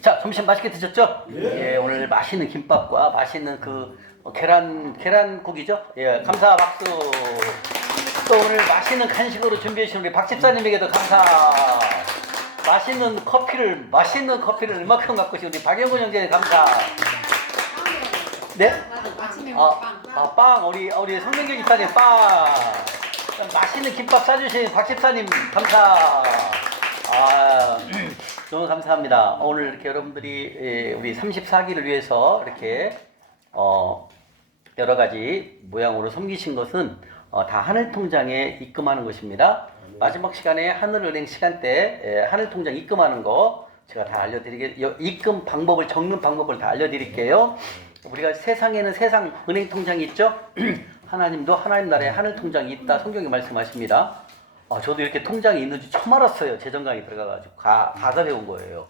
자, 점심 맛있게 드셨죠? 예, 오늘 맛있는 김밥과 맛있는 그 계란국이죠? 예, 감사 박수. 또 오늘 맛있는 간식으로 준비해 주신 우리 박 집사님에게도 감사. 맛있는 커피를 이만큼 갖고 오신 우리 박영근 형제님 감사. 네? 아침에 빵. 우리 성명길 집사님 빵. 맛있는 김밥 싸주신 박 집사님 감사. 너무 감사합니다. 오늘 이렇게 여러분들이 우리 34기를 위해서 이렇게 여러 가지 모양으로 섬기신 것은 다 하늘통장에 입금하는 것입니다. 마지막 시간에 하늘은행 시간대 하늘통장 입금하는 거 제가 다 입금 방법을 적는 방법을 다 알려드릴게요. 우리가 세상에는 세상 은행 통장이 있죠. 하나님도 하나님 나라에 하늘통장이 있다 성경이 말씀하십니다. 저도 이렇게 통장이 있는지 처음 알았어요. 재정강의 들어가가지고 가서 배운 거예요.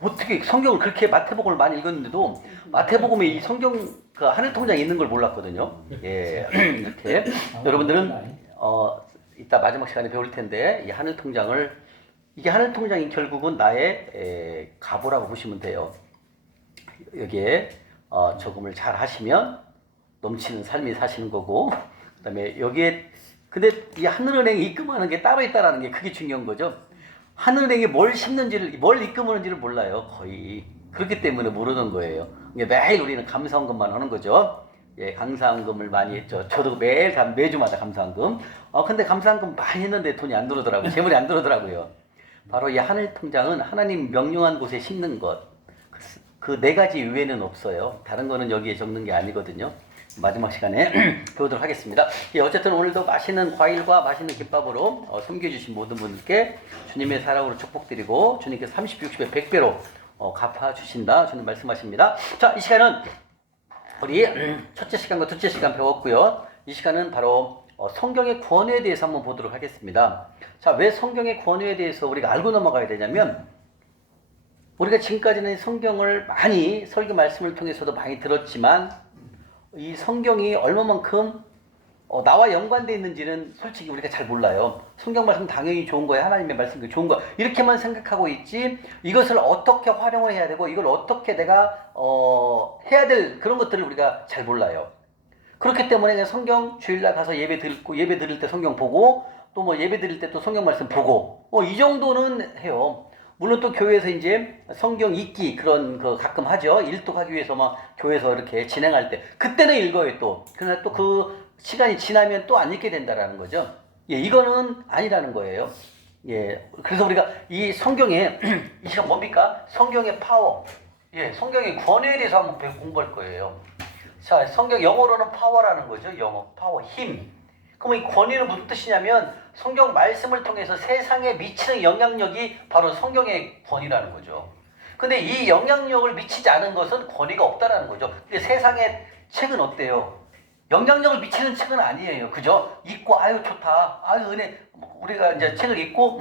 어떻게 성경을 그렇게 마태복음을 많이 읽었는데도 마태복음에 이 성경 그 하늘통장이 있는 걸 몰랐거든요. 예, 이렇게 여러분들은 이따 마지막 시간에 배울 텐데 이 하늘통장을 이게 하늘통장이 결국은 나의 가보라고 보시면 돼요. 여기에 저금을 잘 하시면 넘치는 삶이 사시는 거고, 그다음에 여기에 근데 이 하늘은행이 입금하는 게 따로 있다라는 게 그게 중요한 거죠. 하늘은행이 뭘 심는지를, 뭘 입금하는지를 몰라요. 거의. 그렇기 때문에 모르는 거예요. 매일 우리는 감사헌금만 하는 거죠. 예, 감사헌금을 많이 했죠. 저도 매주마다 감사헌금. 근데 감사헌금 많이 했는데 돈이 안 들어오더라고요. 재물이 안 들어오더라고요. 바로 이 하늘통장은 하나님 명령한 곳에 심는 것. 그 네 가지 외에는 없어요. 다른 거는 여기에 적는 게 아니거든요. 마지막 시간에 배우도록 하겠습니다. 예, 어쨌든 오늘도 맛있는 과일과 맛있는 김밥으로 섬겨주신 모든 분들께 주님의 사랑으로 축복드리고 주님께서 30, 60에 100배로 갚아주신다. 주님 말씀하십니다. 자, 이 시간은 우리 첫째 시간과 둘째 시간 배웠고요. 이 시간은 바로 성경의 권위에 대해서 한번 보도록 하겠습니다. 자, 왜 성경의 권위에 대해서 우리가 알고 넘어가야 되냐면 우리가 지금까지는 성경을 많이 설교 말씀을 통해서도 많이 들었지만 이 성경이 얼마만큼 나와 연관되어 있는지는 솔직히 우리가 잘 몰라요. 성경 말씀 당연히 좋은 거예요. 하나님의 말씀이 좋은 거 이렇게만 생각하고 있지 이것을 어떻게 활용을 해야 되고 이걸 어떻게 내가 해야 될 그런 것들을 우리가 잘 몰라요. 그렇기 때문에 그냥 성경 주일날 가서 예배 드릴 때 성경 보고 또 뭐 예배 드릴 때 또 성경 말씀 보고 이 정도는 해요. 물론 또 교회에서 이제 성경 읽기 그런 거 가끔 하죠. 일독하기 위해서 막 교회에서 이렇게 진행할 때 그때는 읽어요 또. 그러나 또 그 시간이 지나면 또 안 읽게 된다라는 거죠. 예, 이거는 아니라는 거예요. 예, 그래서 우리가 이 성경에 이 시간 뭡니까? 성경의 파워, 예, 성경의 권위에 대해서 한번 공부할 거예요. 자, 성경 영어로는 파워라는 거죠. 영어 파워, 힘. 그럼 이 권위는 무슨 뜻이냐면 성경 말씀을 통해서 세상에 미치는 영향력이 바로 성경의 권위라는 거죠. 근데 이 영향력을 미치지 않은 것은 권위가 없다라는 거죠. 근데 세상의 책은 어때요? 영향력을 미치는 책은 아니에요. 그죠? 읽고 아유 좋다. 아유 은혜. 우리가 이제 책을 읽고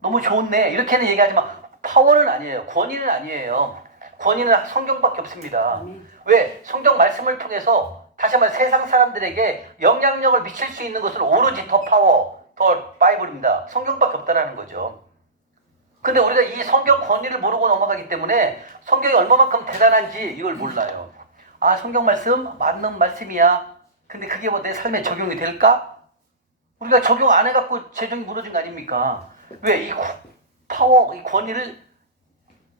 너무 좋네. 이렇게는 얘기하지만 파워는 아니에요. 권위는 아니에요. 권위는 성경밖에 없습니다. 왜? 성경 말씀을 통해서 다시 한번 세상 사람들에게 영향력을 미칠 수 있는 것은 오로지 더 파워, 더 바이블입니다. 성경밖에 없다라는 거죠. 근데 우리가 이 성경 권위를 모르고 넘어가기 때문에 성경이 얼마만큼 대단한지 이걸 몰라요. 성경 말씀 맞는 말씀이야. 근데 그게 뭐 내 삶에 적용이 될까? 우리가 적용 안 해갖고 재정이 무너진 거 아닙니까? 왜? 이 파워, 이 권위를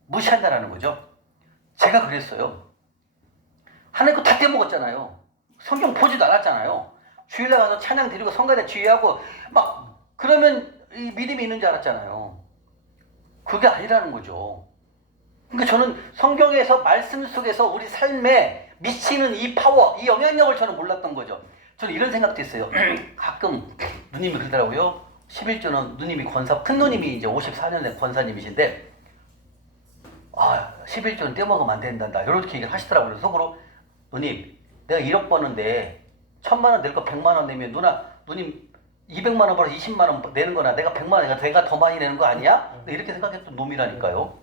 무시한다라는 거죠. 제가 그랬어요. 하나님 거 다 떼먹었잖아요. 성경 보지도 않았잖아요. 주일날 가서 찬양 드리고 성가대 지휘하고 막 그러면 이 믿음이 있는 줄 알았잖아요. 그게 아니라는 거죠. 그러니까 저는 성경에서 말씀 속에서 우리 삶에 미치는 이 파워, 이 영향력을 저는 몰랐던 거죠. 저는 이런 생각도 했어요. 가끔 누님이 그러더라고요. 11조는 누님이 큰 누님이 이제 54년의 권사님이신데 11조는 떼먹으면 안 된단다. 이렇게 얘기를 하시더라고요. 속으로 누님 내가 1억 버는데 1,000만 원 낼 거 100만 원 내면 누님 200만 원 벌어서 20만 원 내는 거나 내가 100만 원 내가 더 많이 내는 거 아니야? 이렇게 생각했던 놈이라니까요.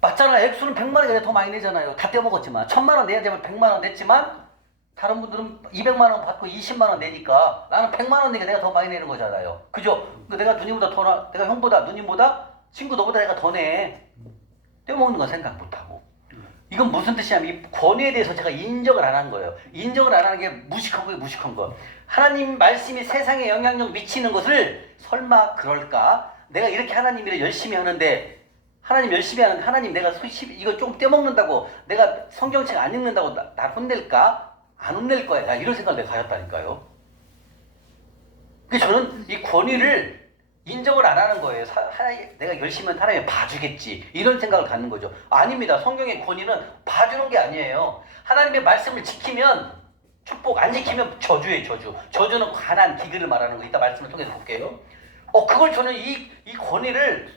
맞잖아. 액수는 100만 원이 내가 더 많이 내잖아요. 다 떼먹었지만 1,000만 원 내야 되면 100만 원 냈지만 다른 분들은 200만 원 받고 20만 원 내니까 나는 100만 원 내니까 내가 더 많이 내는 거잖아요. 그죠? 내가 누님보다 내가 형보다 누님보다 친구 너보다 내가 더네. 떼먹는 건 생각 못하고. 이건 무슨 뜻이냐면 이 권위에 대해서 제가 인정을 안 한 거예요. 인정을 안 하는 게 무식한 거예요. 무식한 거. 하나님 말씀이 세상에 영향력 미치는 것을 설마 그럴까? 내가 이렇게 하나님 일을 열심히 하는데 하나님 열심히 하는데 하나님 내가 이거 좀 떼먹는다고 내가 성경책 안 읽는다고 나 혼낼까? 안 혼낼 거야. 이런 생각을 내가 가졌다니까요. 그래서 저는 이 권위를 인정을 안 하는 거예요. 내가 열심히 하면 하나님이 봐주겠지. 이런 생각을 갖는 거죠. 아닙니다. 성경의 권위는 봐주는 게 아니에요. 하나님의 말씀을 지키면 축복, 안 지키면 저주예요. 저주. 저주는 관한 기근을 말하는 거. 이따 말씀을 통해서 볼게요. 그걸 저는 이 권위를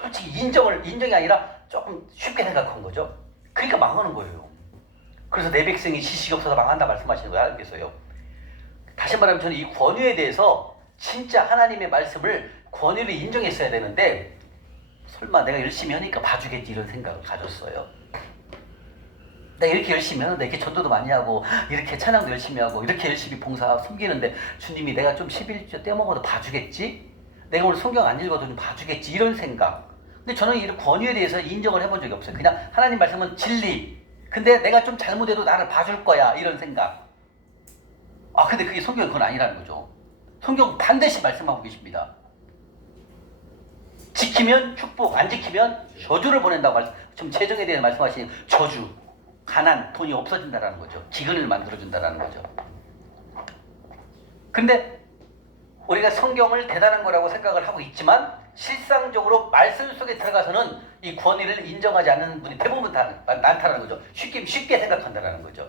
솔직히 인정이 아니라 조금 쉽게 생각한 거죠. 그러니까 망하는 거예요. 그래서 내 백성이 지식이 없어서 망한다 말씀하시는 거예요. 하나님께서요. 다시 말하면 저는 이 권위에 대해서 진짜 하나님의 말씀을 권위를 인정했어야 되는데 설마 내가 열심히 하니까 봐주겠지 이런 생각을 가졌어요. 내가 이렇게 열심히 하는데 이렇게 전도도 많이 하고 이렇게 찬양도 열심히 하고 이렇게 열심히 봉사 섬기는데 주님이 내가 좀 11조 떼먹어도 봐주겠지? 내가 오늘 성경 안 읽어도 좀 봐주겠지 이런 생각. 근데 저는 이런 권위에 대해서 인정을 해본 적이 없어요. 그냥 하나님 말씀은 진리. 근데 내가 좀 잘못해도 나를 봐줄 거야 이런 생각. 근데 그게 성경은 그건 아니라는 거죠. 성경 반드시 말씀하고 계십니다. 지키면 축복, 안 지키면 저주를 보낸다고 지금 재정에 대해 말씀하시는 저주, 가난, 돈이 없어진다라는 거죠. 기근을 만들어준다라는 거죠. 근데 우리가 성경을 대단한 거라고 생각을 하고 있지만 실상적으로 말씀 속에 들어가서는 이 권위를 인정하지 않는 분이 대부분 많다는 거죠. 쉽게 생각한다라는 거죠.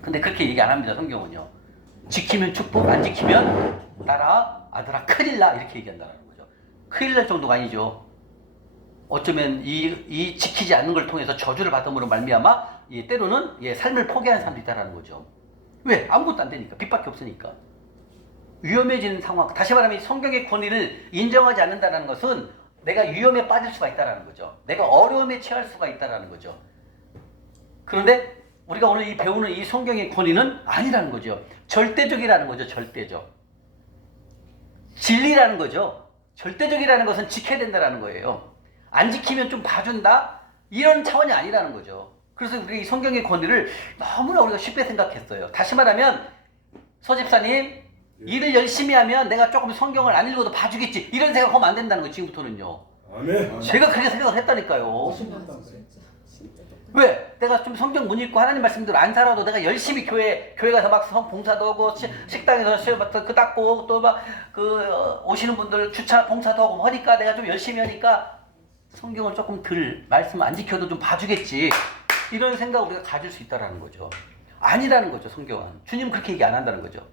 근데 그렇게 얘기 안 합니다. 성경은요. 지키면 축복, 안 지키면 나라 아들아 큰일 나 이렇게 얘기한다는 거죠. 큰일 날 정도가 아니죠. 어쩌면 이 지키지 않는 걸 통해서 저주를 받음으로 말미암아 때로는 삶을 포기하는 사람도 있다는 거죠. 왜? 아무것도 안 되니까. 빚밖에 없으니까. 위험해지는 상황. 다시 말하면 성경의 권위를 인정하지 않는다는 것은 내가 위험에 빠질 수가 있다는 거죠. 내가 어려움에 처할 수가 있다는 거죠. 그런데 우리가 오늘 이 배우는 이 성경의 권위는 아니라는 거죠. 절대적이라는 거죠. 절대적. 진리라는 거죠. 절대적이라는 것은 지켜야 된다는 거예요. 안 지키면 좀 봐준다? 이런 차원이 아니라는 거죠. 그래서 우리가 이 성경의 권위를 너무나 우리가 쉽게 생각했어요. 다시 말하면 서집사님 일을 열심히 하면 내가 조금 성경을 안 읽어도 봐주겠지 이런 생각하면 안 된다는 거예요. 지금부터는요. 아멘. 제가 그렇게 생각을 했다니까요. 왜? 내가 좀 성경 못 읽고 하나님 말씀대로 안 살아도 내가 열심히 교회 가서 막 봉사도 하고 식당에서 그 닦고 또 막 오시는 분들 주차 봉사도 하고 하니까 내가 좀 열심히 하니까 성경을 조금 말씀 안 지켜도 좀 봐주겠지 이런 생각을 우리가 가질 수 있다는 거죠. 아니라는 거죠. 성경은. 주님 그렇게 얘기 안 한다는 거죠.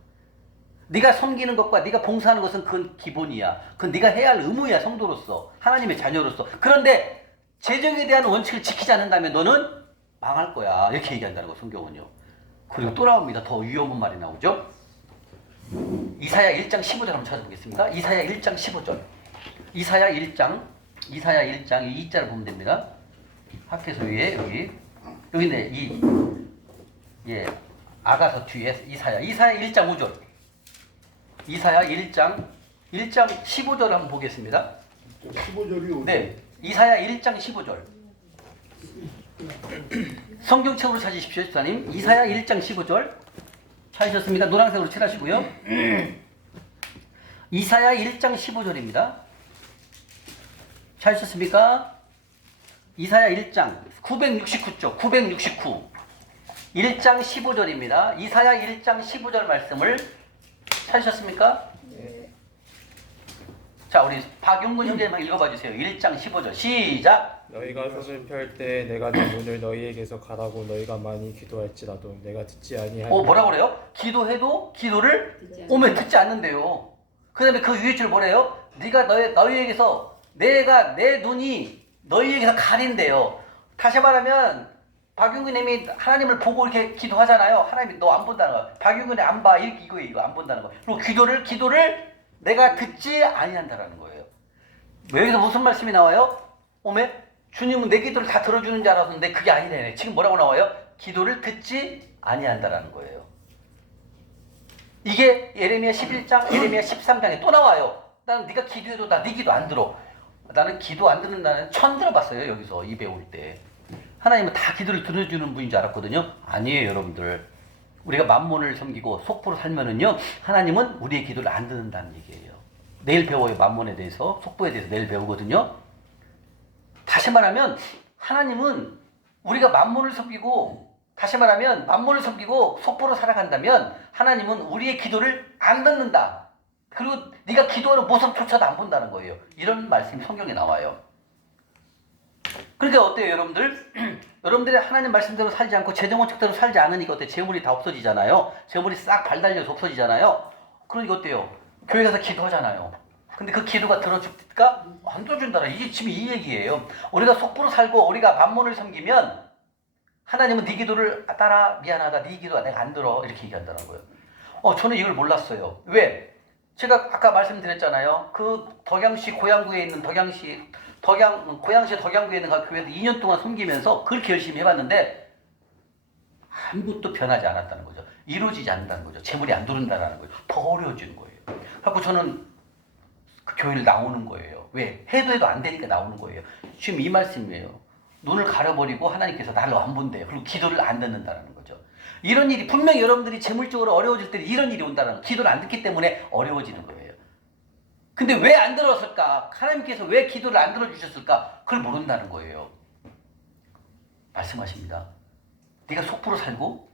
네가 섬기는 것과 네가 봉사하는 것은 그건 기본이야. 그건 네가 해야 할 의무야. 성도로서 하나님의 자녀로서. 그런데 재정에 대한 원칙을 지키지 않는다면 너는 망할 거야. 이렇게 얘기한다는 거 성경은요. 그리고 또 나옵니다. 더 위험한 말이 나오죠. 이사야 1장 15절 한번 찾아보겠습니다. 이사야 1장 15절. 이사야 1장 이 2자를 보면 됩니다. 학계서 위에 여기네. 아가서 뒤에 이사야 1장 5절. 이사야 1장 15절 한번 보겠습니다. 15절이 네. 이사야 1장 15절. 성경책으로 찾으십시오, 집사님. 이사야 1장 15절. 찾으셨습니까? 노란색으로 칠하시고요. 이사야 1장 15절입니다. 찾으셨습니까? 이사야 1장 969쪽. 969. 1장 15절입니다. 이사야 1장 15절 말씀을 찾으셨습니까? 네. 자, 우리 박용근 형제님 읽어봐 주세요. 1장 15절 시작. 너희가 손을 펼 때 내가 내 눈을 너희에게서 가라고 너희가 많이 기도할지라도 내가 듣지 아니하니. 뭐라 그래요? 기도해도 기도를 듣지 않는데요. 그 다음에 그 위에 줄 뭐래요? 네가 너희에게서 내가 내 눈이 너희에게서 가린대요. 다시 말하면 박용근님이 하나님을 보고 이렇게 기도하잖아요. 하나님이 너 안 본다는 거야. 박용근이 안 봐. 이거 안 본다는 거야. 그리고 기도를 내가 듣지 아니한다라는 거예요. 여기서 무슨 말씀이 나와요? 주님은 내 기도를 다 들어주는 줄 알았는데 그게 아니네. 지금 뭐라고 나와요? 기도를 듣지 아니한다라는 거예요. 이게 예레미야 11장, 예레미야 13장에 또 나와요. 나는 네가 기도해도 네 기도 안 들어. 나는 기도 안 듣는다는 처음 들어봤어요. 여기서 이 배울 때. 하나님은 다 기도를 들어주는 분인 줄 알았거든요. 아니에요, 여러분들. 우리가 만몬을 섬기고 속보로 살면은요, 하나님은 우리의 기도를 안 듣는다는 얘기예요. 내일 배워요. 만몬에 대해서, 속보에 대해서 내일 배우거든요. 다시 말하면 하나님은 우리가 만몬을 섬기고, 다시 말하면 만몬을 섬기고 속보로 살아간다면 하나님은 우리의 기도를 안 듣는다. 그리고 네가 기도하는 모습조차도 안 본다는 거예요. 이런 말씀이 성경에 나와요. 그러니까 어때요, 여러분들? 여러분들이 하나님 말씀대로 살지 않고 재정원칙대로 살지 않으니까 어때요? 재물이 다 없어지잖아요. 재물이 싹 발달려서 없어지잖아요. 그러니까 어때요? 교회 가서 기도하잖아요. 근데 그 기도가 들어줄까? 안 들어준다라. 이게 지금 이 얘기예요. 우리가 속보로 살고 우리가 만몬을 섬기면 하나님은 네 기도를 따라 미안하다. 네 기도 내가 안 들어. 이렇게 얘기한다는 거예요. 저는 이걸 몰랐어요. 왜? 제가 아까 말씀드렸잖아요. 그 덕양시 고양구에 있는 고양시 덕양구에 있는 그 교회에서 2년 동안 섬기면서 그렇게 열심히 해봤는데 아무것도 변하지 않았다는 거죠. 이루어지지 않는다는 거죠. 재물이 안 들어온다는 거죠. 더 어려워지는 거예요. 그래서 저는 그 교회를 나오는 거예요. 왜? 해도 안 되니까 나오는 거예요. 지금 이 말씀이에요. 눈을 가려버리고 하나님께서 나를 안 본대요. 그리고 기도를 안 듣는다는 거죠. 이런 일이 분명히 여러분들이 재물적으로 어려워질 때 이런 일이 온다는 거예요. 기도를 안 듣기 때문에 어려워지는 거예요. 근데 왜 안 들었을까? 하나님께서 왜 기도를 안 들어주셨을까? 그걸 모른다는 거예요. 말씀하십니다. 네가 속보로 살고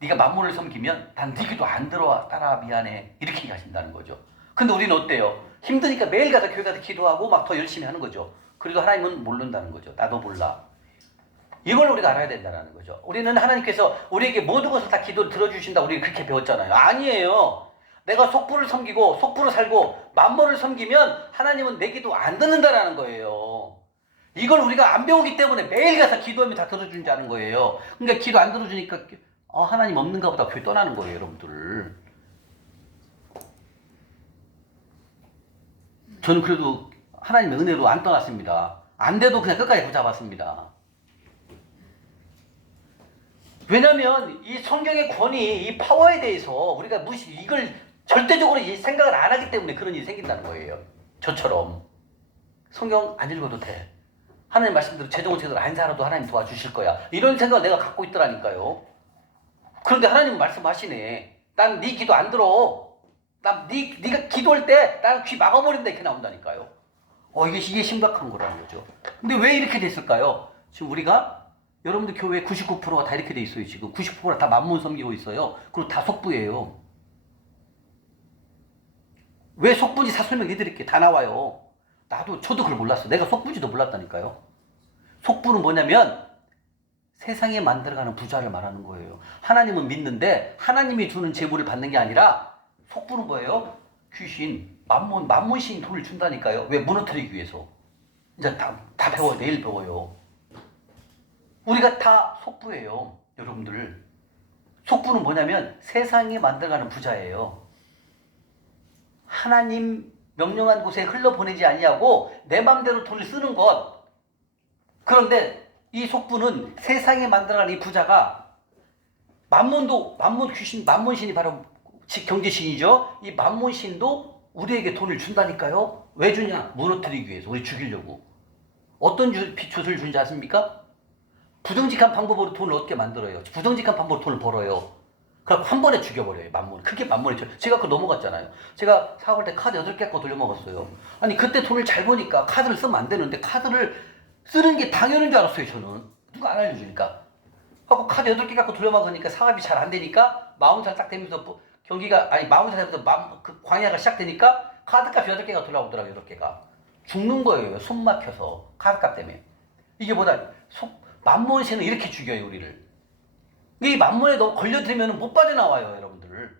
네가 만몬을 섬기면 난 네 기도 안 들어와. 따라 미안해. 이렇게 얘기하신다는 거죠. 근데 우리는 어때요? 힘드니까 매일 가서 교회 가서 기도하고 막 더 열심히 하는 거죠. 그래도 하나님은 모른다는 거죠. 나도 몰라. 이걸 우리가 알아야 된다는 거죠. 우리는 하나님께서 우리에게 모든 것을 다 기도를 들어주신다. 우리 그렇게 배웠잖아요. 아니에요. 내가 속부를 섬기고 속부로 살고 만몬을 섬기면 하나님은 내 기도 안 듣는다라는 거예요. 이걸 우리가 안 배우기 때문에 매일 가서 기도하면 다 들어주는지 아는 거예요. 그러니까 기도 안 들어주니까 하나님 없는가 보다 교회 떠나는 거예요, 여러분들. 저는 그래도 하나님의 은혜로 안 떠났습니다. 안 돼도 그냥 끝까지 붙잡았습니다. 왜냐면 이 성경의 권위, 이 파워에 대해서 우리가 이걸 절대적으로 생각을 안 하기 때문에 그런 일이 생긴다는 거예요. 저처럼. 성경 안 읽어도 돼. 하나님 말씀대로 재정원칙대로 안 살아도 하나님 도와주실 거야. 이런 생각을 내가 갖고 있더라니까요. 그런데 하나님은 말씀하시네. 난 네 기도 안 들어. 네가 기도할 때 나는 귀 막아버린다. 이렇게 나온다니까요. 이게 심각한 거라는 거죠. 근데 왜 이렇게 됐을까요? 지금 우리가 여러분들 교회 99%가 다 이렇게 돼 있어요. 지금 90%가 다 만몬 섬기고 있어요. 그리고 다 속부예요. 왜 속부인지 다 설명해드릴게요. 다 나와요. 저도 그걸 몰랐어. 내가 속부인지도 몰랐다니까요. 속부는 뭐냐면 세상에 만들어가는 부자를 말하는 거예요. 하나님은 믿는데 하나님이 주는 재물을 받는 게 아니라 속부는 뭐예요? 귀신, 만몬 신이 돈을 준다니까요. 왜? 무너뜨리기 위해서. 이제 다 배워요. 내일 배워요. 우리가 다 속부예요. 여러분들. 속부는 뭐냐면 세상에 만들어가는 부자예요. 하나님 명령한 곳에 흘러보내지 아니하고 내 맘대로 돈을 쓰는 것. 그런데 이 속부는 세상에 만들어가는 이 부자가 만몬신이 바로 경제신이죠. 이 만몬신도 우리에게 돈을 준다니까요. 왜 주냐? 무너뜨리기 위해서. 우리 죽이려고. 어떤 빚을 준지 아십니까? 부정직한 방법으로 돈을 얻게 만들어요. 부정직한 방법으로 돈을 벌어요. 그럼 한 번에 죽여버려요. 만몬. 그게 만몬이죠. 제가 그거 넘어갔잖아요. 제가 사업할 때 카드 8개 갖고 돌려먹었어요. 아니 그때 돈을 잘 버니까 카드를 쓰면 안 되는데 카드를 쓰는 게 당연한 줄 알았어요. 저는. 누가 안 알려주니까. 하고 카드 8개 갖고 돌려먹으니까 사업이 잘 안 되니까 40살 딱 되면서 40살 되면서 그 광야가 시작되니까 카드값이 8개가 돌아오더라고요. 8개가. 죽는 거예요. 손 막혀서. 카드값 때문에. 이게 뭐다. 만몬신은 이렇게 죽여요. 우리를. 이 만몬에 너무 걸려들면 못 빠져나와요, 여러분들.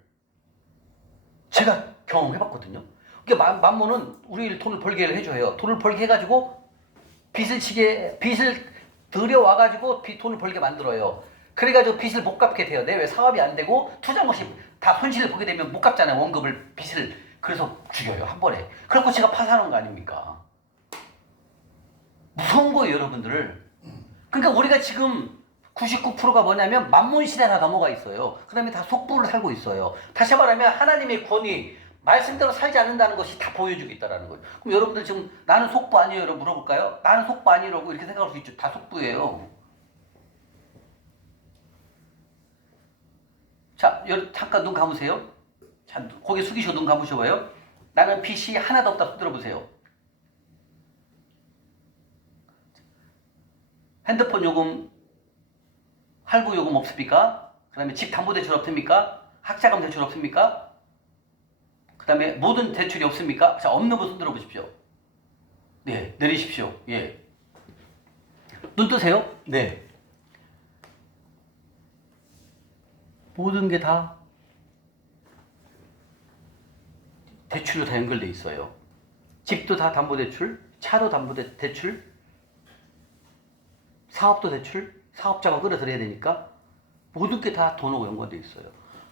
제가 경험해봤거든요. 그러니까 만몬은 우리를 돈을 벌게 해줘요. 돈을 벌게 해가지고 빚을 들여와가지고 돈을 벌게 만들어요. 그래가지고 빚을 못 갚게 돼요. 왜 사업이 안 되고 투자한 것이 다 손실을 보게 되면 못 갚잖아요. 원금을, 빚을. 그래서 죽여요, 한 번에. 그래갖고 제가 파산한 거 아닙니까? 무서운 거예요, 여러분들. 그러니까 우리가 지금 99%가 뭐냐면 만몬신에 다 넘어가 있어요. 그 다음에 다 속부를 살고 있어요. 다시 말하면 하나님의 권위, 말씀대로 살지 않는다는 것이 다 보여주고 있다는 거예요. 그럼 여러분들 지금 나는 속부 아니에요? 여러분 물어볼까요? 나는 속부 아니라고 이렇게 생각할 수 있죠. 다 속부예요. 자, 잠깐 눈 감으세요. 자, 고개 숙이시고 눈 감으셔봐요. 나는 빚이 하나도 없다. 손 들어보세요. 핸드폰 요금, 할부 요금 없습니까? 그 다음에 집 담보대출 없습니까? 학자금 대출 없습니까? 그 다음에 모든 대출이 없습니까? 자, 없는 분 손 들어보십시오. 네, 내리십시오. 예. 눈 뜨세요? 네. 모든 게 다 대출로 다 연결돼 있어요. 집도 다 담보대출, 차도 담보대출, 사업도 대출, 사업자가 끌어들여야 되니까 모든 게 다 돈하고 연관돼 있어요.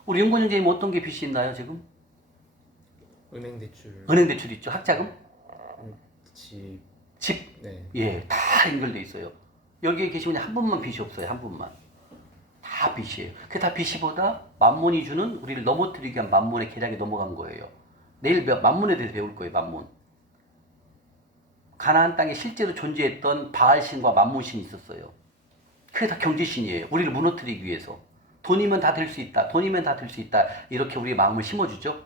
우리 윤건 형제님 어떤 게 빚이 있나요 지금? 은행 대출, 은행 대출 있죠. 학자금? 집, 집? 네. 예, 다 연결돼 있어요. 여기에 계시면 한 분만 빚이 없어요. 한 분만. 다 빚이에요. 그게 다 빚이보다 만몬이 주는 우리를 넘어뜨리기 위한 만몬의 계략에 넘어간 거예요. 내일 만몬에 대해서 배울 거예요. 만몬. 가나안 땅에 실제로 존재했던 바알신과 만몬신이 있었어요. 그게 다 경제신이에요. 우리를 무너뜨리기 위해서. 돈이면 다 될 수 있다. 돈이면 다 될 수 있다. 이렇게 우리의 마음을 심어주죠.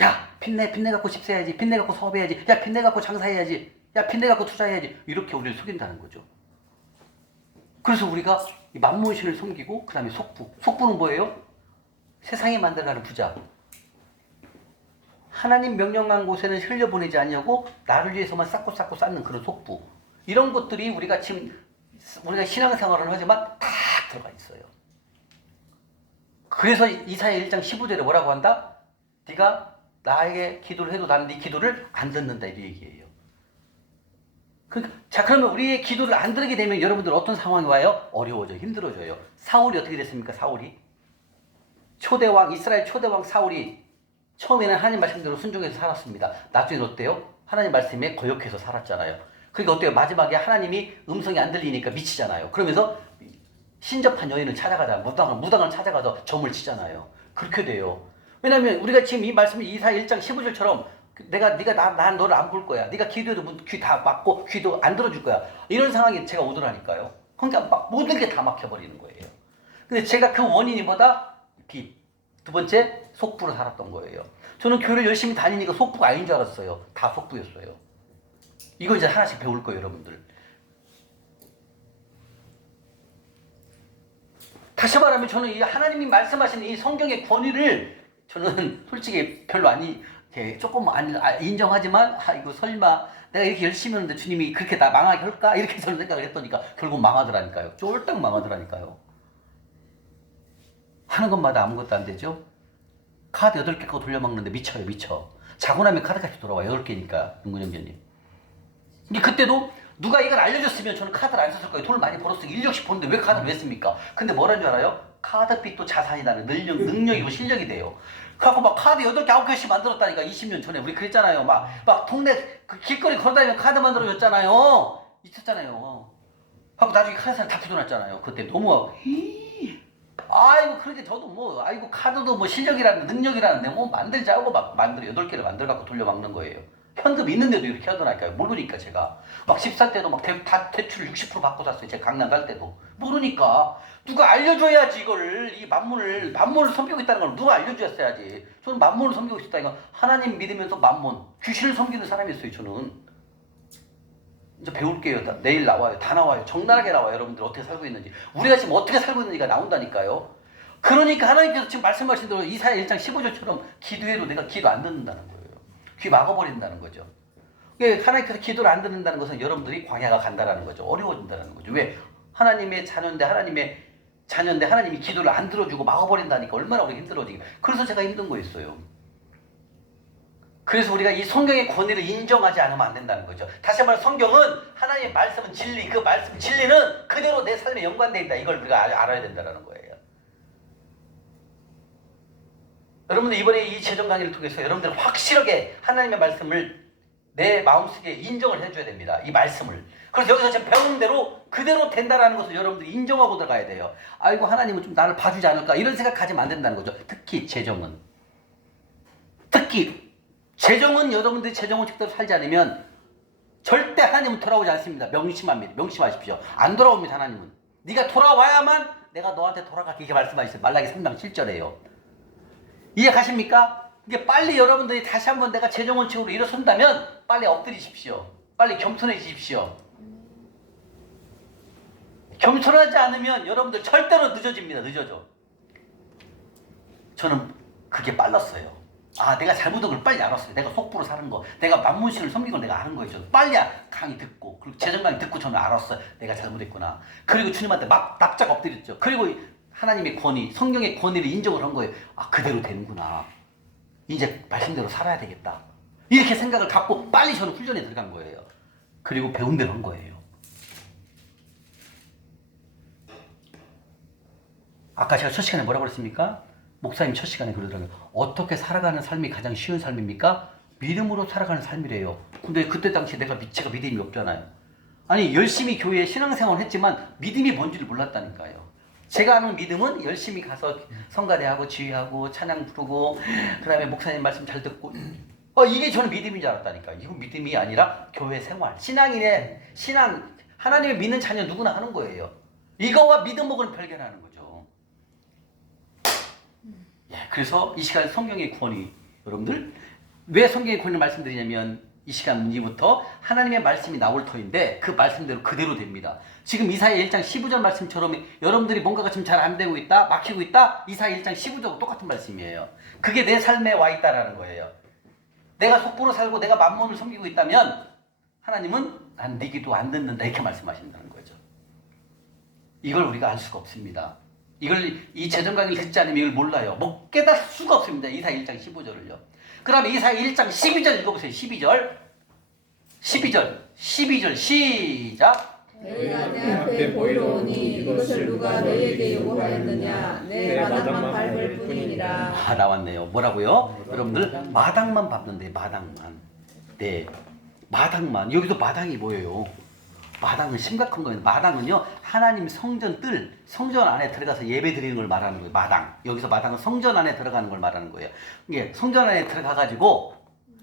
야, 빚내 갖고 집 사야지. 빚내 갖고 사업해야지. 야, 빚내 갖고 장사해야지. 야, 빚내 갖고 투자해야지. 이렇게 우리를 속인다는 거죠. 그래서 우리가 이 만몬신을 섬기고 그 다음에 속부. 속부는 뭐예요? 세상에 만들어가는 부자. 하나님 명령한 곳에는 흘려보내지 아니하고 나를 위해서만 쌓고 쌓는 그런 속부. 이런 것들이 우리가 지금 우리가 신앙생활을 하지만 다 들어가 있어요. 그래서 이사야 1장 15절에 뭐라고 한다? 네가 나에게 기도를 해도 나는 네 기도를 안 듣는다 이 얘기예요. 자, 그러면 우리의 기도를 안 들게 되면 여러분들 어떤 상황이 와요? 어려워져요. 힘들어져요. 사울이 어떻게 됐습니까? 사울이 초대왕, 이스라엘 초대왕 사울이 처음에는 하나님 말씀대로 순종해서 살았습니다. 나중에 어때요? 하나님 말씀에 거역해서 살았잖아요. 그러니까 어때요? 마지막에 하나님이 음성이 안 들리니까 미치잖아요. 그러면서 신접한 여인을 찾아가자. 무당을 찾아가서 점을 치잖아요. 그렇게 돼요. 왜냐하면 우리가 지금 이 말씀을 이사야 1장 15절처럼 네가 난 너를 안 볼 거야. 네가 기도해도 귀 다 막고 귀도 안 들어줄 거야. 이런 상황이 제가 오더라니까요. 그러니까 막 모든 게 다 막혀버리는 거예요. 근데 제가 그 원인이 뭐다? 빚. 두 번째, 속부로 살았던 거예요. 저는 교회를 열심히 다니니까 속부가 아닌 줄 알았어요. 다 속부였어요. 이거 이제 하나씩 배울 거예요, 여러분들. 다시 말하면 저는 이 하나님이 말씀하신 이 성경의 권위를 저는 솔직히 별로 조금 인정하지만 이거 설마 내가 이렇게 열심히 하는데 주님이 그렇게 나 망하게 할까? 이렇게 저는 생각을 했더니까 결국 망하더라니까요. 쫄딱 망하더라니까요. 하는 것마다 아무것도 안 되죠. 카드 8개 거 돌려막는데 미쳐. 자고 나면 카드값이 돌아와. 8개니까 윤근영님. 근데 그때도 누가 이걸 알려줬으면 저는 카드를 안 썼을 거예요. 돈을 많이 벌었으니까 인력씩 버는데 왜 카드를 왜 씁니까? 근데 뭐라는 줄 알아요? 카드빚도 자산이라는 능력이고 실력이 돼요. 그래갖고 막 카드 8개, 9개씩 만들었다니까 20년 전에. 우리 그랬잖아요. 막 동네 그 길거리 걸어다니면 카드 만들어줬잖아요. 있었잖아요. 하고 나중에 카드사를 다 부도났잖아요. 그때 너무 아이고 그렇게 저도 아이고 카드도 실력이라는 능력이라는데 만들자고 막 8개를 만들어갖고 돌려막는 거예요. 현금 있는데도 이렇게 하더라니까요. 모르니까 제가 막 집 살 때도 다 대출 60% 받고 샀어요. 제가 강남 갈 때도 모르니까 누가 알려줘야지. 이거를 이 만몬을 섬기고 있다는 걸 누가 알려줬어야지. 저는 만몬을 섬기고 있었다니까. 하나님 믿으면서 만몬 귀신을 섬기는 사람이었어요. 저는 이제 배울게요. 내일 나와요. 다 나와요. 적나라하게 나와요. 여러분들 어떻게 살고 있는지, 우리가 지금 어떻게 살고 있는지가 나온다니까요. 그러니까 하나님께서 지금 말씀하신 대로 이사야 1장 15절처럼 기도해도 내가 기도 안 듣는다는 거예요. 귀 막아버린다는 거죠. 하나님께서 기도를 안 듣는다는 것은 여러분들이 광야가 간다라는 거죠. 어려워진다는 거죠. 왜? 하나님의 자녀인데 하나님이 기도를 안 들어주고 막아버린다니까 얼마나 우리가 힘들어지게. 그래서 제가 힘든 거였어요. 그래서 우리가 이 성경의 권위를 인정하지 않으면 안 된다는 거죠. 다시 말해 성경은 하나님의 말씀은 진리, 그 말씀 진리는 그대로 내 삶에 연관되어 있다. 이걸 우리가 알아야 된다는 거예요. 여러분들 이번에 이 재정 강의를 통해서 여러분들 확실하게 하나님의 말씀을 내 마음속에 인정을 해줘야 됩니다. 이 말씀을. 그래서 여기서 지금 배우는 대로 그대로 된다라는 것을 여러분들이 인정하고 들어가야 돼요. 아이고 하나님은 좀 나를 봐주지 않을까 이런 생각 가지면 안 된다는 거죠. 특히 재정은 특히 재정은 여러분들이 재정은 직대로 살지 않으면 절대 하나님은 돌아오지 않습니다. 명심하십시오. 안 돌아옵니다. 하나님은. 네가 돌아와야만 내가 너한테 돌아갈게. 이렇게 말씀하셨어요. 말라기 3장 7절에요. 이해 가십니까? 이게 빨리 여러분들이 다시 한번 내가 재정원칙으로 일어선다면 빨리 엎드리십시오. 빨리 겸손해지십시오. 겸손하지 않으면 여러분들 절대로 늦어집니다. 늦어져. 저는 그게 빨랐어요. 아, 내가 잘못한 걸 빨리 알았어요. 내가 속보로 사는 거, 내가 만문신을 섬긴 걸 내가 아는 거예요. 저는 빨리 강의 듣고, 그리고 재정 강의 듣고 저는 알았어요. 내가 잘못했구나. 그리고 주님한테 막 납작 엎드렸죠. 그리고 하나님의 권위, 성경의 권위를 인정을 한 거예요. 아, 그대로 되는구나. 이제 말씀대로 살아야 되겠다. 이렇게 생각을 갖고 빨리 저는 훈련에 들어간 거예요. 그리고 배운 대로 한 거예요. 아까 제가 첫 시간에 뭐라고 그랬습니까? 목사님 첫 시간에 그러더라고요. 어떻게 살아가는 삶이 가장 쉬운 삶입니까? 믿음으로 살아가는 삶이래요. 근데 그때 당시 제가 믿음이 없잖아요. 아니 열심히 교회에 신앙생활을 했지만 믿음이 뭔지를 몰랐다니까요. 제가 아는 믿음은 열심히 가서 성가대하고 지휘하고 찬양 부르고 그 다음에 목사님 말씀 잘 듣고 이게 저는 믿음인 줄 알았다니까요. 이건 믿음이 아니라 교회 생활, 신앙, 하나님을 믿는 자녀 누구나 하는 거예요. 이거와 믿음목은 발견하는 거죠. 그래서 이 시간 성경의 권위, 여러분들 왜 성경의 권위를 말씀드리냐면 이 시간 문제부터 하나님의 말씀이 나올 터인데 그 말씀대로 그대로 됩니다. 지금 이사야 1장 15절 말씀처럼 여러분들이 뭔가가 지금 잘 안 되고 있다, 막히고 있다, 이사야 1장 15절과 똑같은 말씀이에요. 그게 내 삶에 와 있다라는 거예요. 내가 속보로 살고 내가 만몬을 섬기고 있다면 하나님은 난 네 기도 안 듣는다 이렇게 말씀하신다는 거죠. 이걸 우리가 알 수가 없습니다. 이 재정 강의를 듣지 않으면 이걸 몰라요. 못 깨달을 수가 없습니다. 이사야 1장 15절을요. 그 다음에 이사야 1장 12절 읽어보세요. 12절 시작. 너희가 내 앞에 보이러 오니 이것을 누가 너희에게 요구하였느냐. 내 마당만 밟을 뿐이니라. 아, 나왔네요. 뭐라고요? 여러분들 마당만 밟는데 마당만. 네, 마당만. 여기서 마당이 뭐예요? 마당은 심각한 거예요. 마당은요, 하나님 성전 안에 들어가서 예배 드리는 걸 말하는 거예요. 마당. 여기서 마당은 성전 안에 들어가는 걸 말하는 거예요. 이게 성전 안에 들어가가지고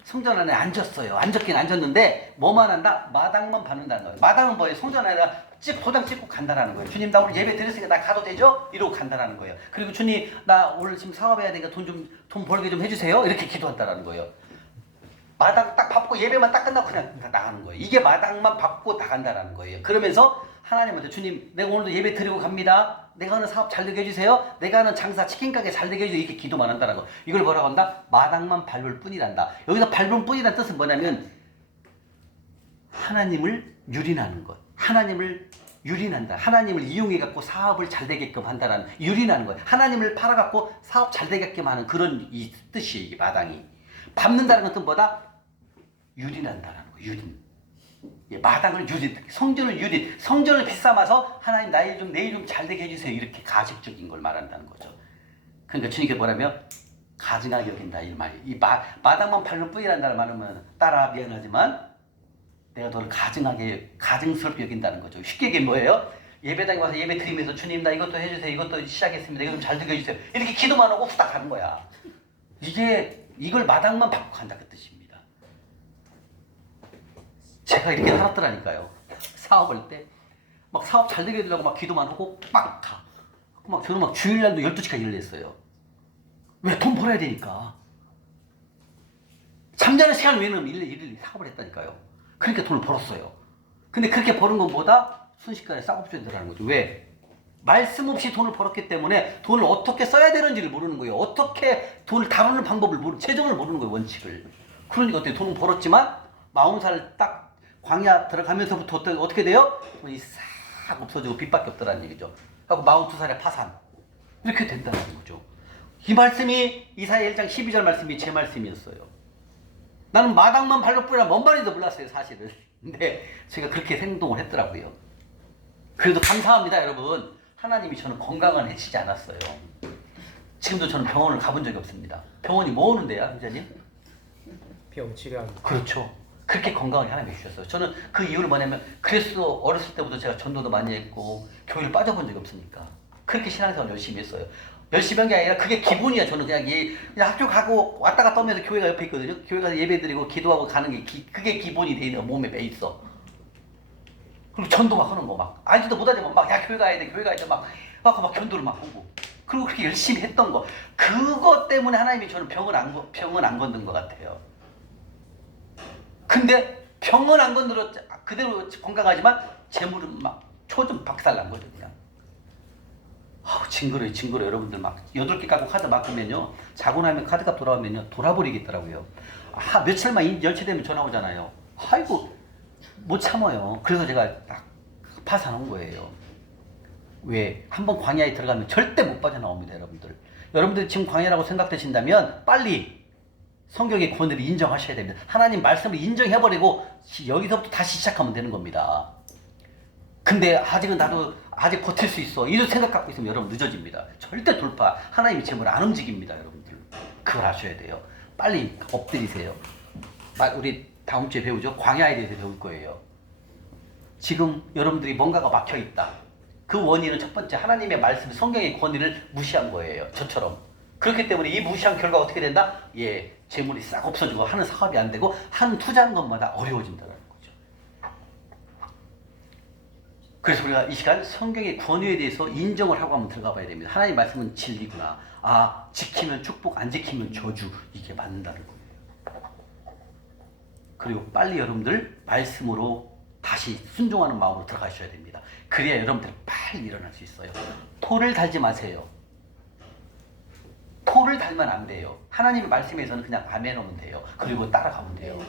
성전 안에 앉았어요. 앉았긴 앉았는데 뭐만 한다? 마당만 밟는다는 거예요. 마당은 뭐예요? 성전 안에다 도장 찍고 간다라는 거예요. 주님, 나 오늘 예배 드렸으니까 나 가도 되죠? 이러고 간다라는 거예요. 그리고 주님, 나 오늘 지금 사업해야 되니까 돈 벌게 좀 해주세요. 이렇게 기도한다라는 거예요. 마당 딱 밟고 예배만 딱 끝나고 그냥 나가는 거예요. 이게 마당만 밟고 나간다라는 거예요. 그러면서 하나님한테 주님, 내가 오늘도 예배 드리고 갑니다. 내가 하는 사업 잘 되게 해주세요. 내가 하는 장사 치킨 가게 잘 되게 해주세요. 이렇게 기도만 한다는 거. 이걸 뭐라고 한다? 마당만 밟을 뿐이란다. 여기서 밟을 뿐이란 뜻은 뭐냐면 하나님을 유린하는 것. 하나님을 유린한다. 하나님을 이용해갖고 사업을 잘 되게끔 한다라는 유린하는 거예요. 하나님을 팔아갖고 사업 잘 되게끔 하는 그런 이 뜻이에요. 이 마당이. 밟는다는 것은 뭐다? 유린한다라는 거예요. 유린. 예, 마당을 유린, 성전을 유린, 성전을 비싸마서 하나님 내일 좀 잘 되게 해주세요. 이렇게 가식적인 걸 말한다는 거죠. 그러니까 주님께 뭐라면 가증하게 여긴다 이 말이에요. 이 마당만 밟는 뿐이란다는 말은 따라 미안하지만 내가 너를 가증스럽게 여긴다는 거죠. 쉽게 얘기하면 뭐예요? 예배당에 와서 예배 드리면서 주님 나 이것도 해주세요. 이것도 시작했습니다. 이거 좀 잘 되게 해주세요. 이렇게 기도만 하고 후딱 가는 거야. 이걸 마당만 밟고 간다 그 뜻입니다. 제가 이렇게 살았더라니까요. 사업할 때 막 사업 잘 되게 해주려고 막 기도만 하고 막 가. 막 저는 막 주일날도 12시까지 일을 했어요. 왜? 돈 벌어야 되니까. 잠자는 시간 외에는 일을 사업을 했다니까요. 그러니까 돈을 벌었어요. 근데 그렇게 버는 것보다 순식간에 싹없어야 되라는 거죠. 왜? 말씀 없이 돈을 벌었기 때문에 돈을 어떻게 써야 되는지를 모르는 거예요. 어떻게 돈을 다루는 방법을 재정을 모르는 거예요. 원칙을. 그러니까 어떻게 돈은 벌었지만 40살 딱 광야 들어가면서부터 어떻게 돼요? 돈이 싹 없어지고 빚밖에 없더라는 얘기죠. 하고 42살에 파산. 이렇게 된다는 거죠. 이 말씀이 이사야 1장 12절 말씀이 제 말씀이었어요. 나는 마당만 밟을 뿐이라 뭔 말인지도 몰랐어요, 사실은. 근데 제가 그렇게 행동을 했더라고요. 그래도 감사합니다, 여러분. 하나님이 저는 건강을 해치지 않았어요. 지금도 저는 병원을 가본 적이 없습니다. 병원이 뭐 오는데요, 선생님? 병 치료합니다. 그렇죠. 그렇게 건강을 하나님이 주셨어요. 저는 그 이유는 뭐냐면 그래서 어렸을 때부터 제가 전도도 많이 했고 교회를 빠져본 적이 없으니까 그렇게 신앙생활을 열심히 했어요. 열심히 한 게 아니라 그게 기본이야. 저는 그냥 학교 가고 왔다 갔다 오면서 교회가 옆에 있거든요. 교회 가서 예배 드리고 기도하고 가는 게 그게 기본이 돼 있는 몸에 배 있어. 그리고 전도 막 하는 거 막 알지도 못하지만 막 야 교회 가야 돼 교회 가야 돼 막 견도를 막 하고 그리고 그렇게 열심히 했던 거 그것 때문에 하나님이 저는 병을 안 건든 것 같아요. 근데 병은 안 건드려 그대로 건강하지만 재물은 막 초좀 박살난 거죠 그냥. 징그러요. 여러분들 막 8개 갖고 카드 막으면요 자고 나면 카드값 돌아오면요 돌아버리겠더라고요. 며칠만 연체되면 전화 오잖아요. 아이고 못 참아요. 그래서 제가 딱 파산한 거예요. 왜? 한번 광야에 들어가면 절대 못 빠져나옵니다 여러분들. 여러분들이 지금 광야라고 생각되신다면 빨리 성경의 권위를 인정하셔야 됩니다. 하나님 말씀을 인정해버리고 여기서부터 다시 시작하면 되는 겁니다. 근데 아직은 나도 아직 버틸 수 있어 이런 생각 갖고 있으면 여러분 늦어집니다. 절대 돌파 하나님이 제물 안 움직입니다 여러분들. 그걸 아셔야 돼요. 빨리 엎드리세요. 우리 다음 주에 배우죠. 광야에 대해서 배울 거예요. 지금 여러분들이 뭔가가 막혀있다. 그 원인은 첫 번째 하나님의 말씀 성경의 권위를 무시한 거예요. 저처럼. 그렇기 때문에 이 무시한 결과가 어떻게 된다? 재물이 싹 없어지고 하는 사업이 안 되고 하는 투자하는 것마다 어려워진다는 거죠. 그래서 우리가 이 시간 성경의 권위에 대해서 인정을 하고 한번 들어가 봐야 됩니다. 하나님 말씀은 진리구나. 지키면 축복, 안 지키면 저주. 이게 맞는다는 거예요. 그리고 빨리 여러분들 말씀으로 다시 순종하는 마음으로 들어가셔야 됩니다. 그래야 여러분들 빨리 일어날 수 있어요. 토를 달지 마세요. 토를 달면 안 돼요. 하나님의 말씀에서는 그냥 아멘 하면 돼요. 그리고 따라가면 돼요.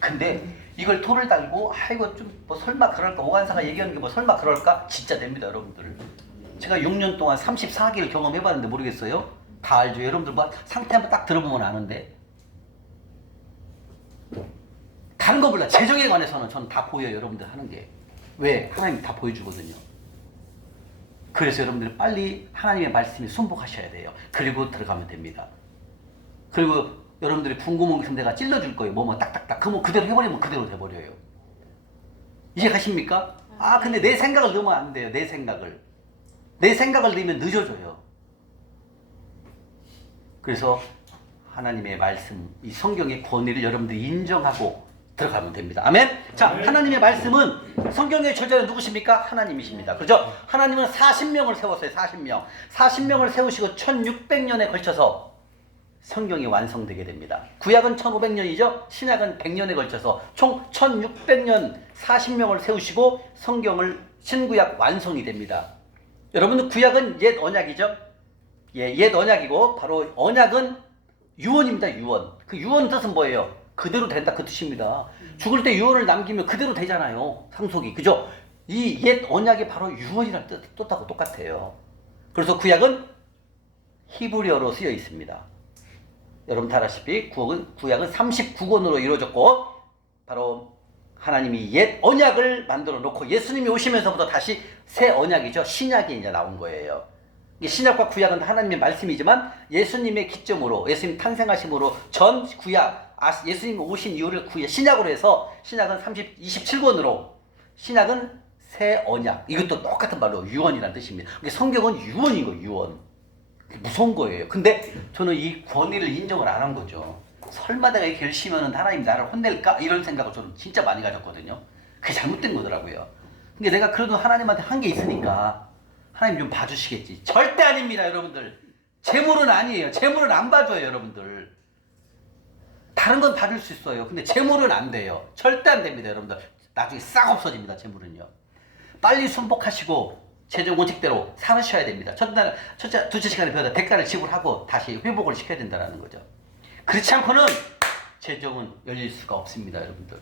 근데 이걸 토를 달고 이거 좀 설마 그럴까? 오간사가 얘기하는 게 설마 그럴까? 진짜 됩니다 여러분들. 제가 6년 동안 34기를 경험해봤는데 모르겠어요? 다 알죠. 여러분들 상태 한번 딱 들어보면 아는데 다른 거 몰라. 재정에 관해서는 저는 다 보여요 여러분들 하는 게. 왜? 하나님이 다 보여주거든요. 그래서 여러분들 빨리 하나님의 말씀에 순복하셔야 돼요. 그리고 들어가면 됩니다. 그리고 여러분들이 궁금한 게 내가 찔러줄 거예요. 딱딱딱. 그러면 그대로 해버리면 그대로 돼버려요. 이제 가십니까? 근데 내 생각을 넣으면 안 돼요. 내 생각을 넣으면 늦어져요. 그래서 하나님의 말씀, 이 성경의 권위를 여러분들이 인정하고 들어가면 됩니다. 아멘? 자, 하나님의 말씀은 성경의 저자는 누구십니까? 하나님이십니다. 그죠? 하나님은 40명을 세웠어요. 40명. 40명을 세우시고 1600년에 걸쳐서 성경이 완성되게 됩니다. 구약은 1500년이죠? 신약은 100년에 걸쳐서 총 1600년 40명을 세우시고 성경을 신구약 완성이 됩니다. 여러분 구약은 옛 언약이죠? 옛 언약이고 바로 언약은 유언입니다. 유언. 그 유언 뜻은 뭐예요? 그대로 된다 그 뜻입니다. 죽을 때 유언을 남기면 그대로 되잖아요. 상속이. 그죠? 이 옛 언약이 바로 유언이라는 뜻하고 똑같아요. 그래서 구약은 히브리어로 쓰여 있습니다. 여러분 다 아시다시피 구약은 39권으로 이루어졌고 바로 하나님이 옛 언약을 만들어 놓고 예수님이 오시면서부터 다시 새 언약이죠. 신약이 이제 나온 거예요. 신약과 구약은 하나님의 말씀이지만 예수님의 기점으로 예수님 탄생하심으로 전 구약 예수님 오신 이후를 신약으로 해서 신약은 27권으로 신약은 새 언약 이것도 똑같은 말로 유언이라는 뜻입니다. 성경은 유언인 거예요. 유언. 무서운 거예요. 근데 저는 이 권위를 인정을 안 한 거죠. 설마 내가 이렇게 열심히 하면 하나님 나를 혼낼까? 이런 생각을 저는 진짜 많이 가졌거든요. 그게 잘못된 거더라고요. 근데 내가 그래도 하나님한테 한 게 있으니까 하나님 좀 봐주시겠지. 절대 아닙니다 여러분들. 재물은 아니에요. 재물은 안 봐줘요 여러분들. 다른 건 봐줄 수 있어요. 근데 재물은 안 돼요. 절대 안 됩니다 여러분들. 나중에 싹 없어집니다 재물은요. 빨리 순복하시고 재정 원칙대로 살으셔야 됩니다. 두째 시간에 배우다 대가를 지불하고 다시 회복을 시켜야 된다는 거죠. 그렇지 않고는 재정은 열릴 수가 없습니다 여러분들.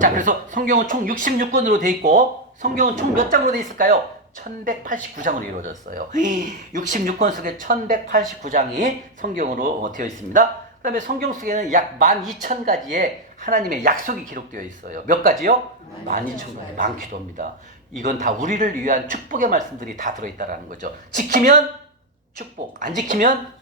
자, 그래서 성경은 총 66권으로 돼 있고 성경은 총 몇 장으로 돼 있을까요? 1189장으로 이루어졌어요. 66권 속에 1189장이 성경으로 되어 있습니다. 그 다음에 성경 속에는 약 12,000가지의 하나님의 약속이 기록되어 있어요. 몇 가지요? 12,000가지. 많기도 합니다. 이건 다 우리를 위한 축복의 말씀들이 다 들어있다는 거죠. 지키면 축복, 안 지키면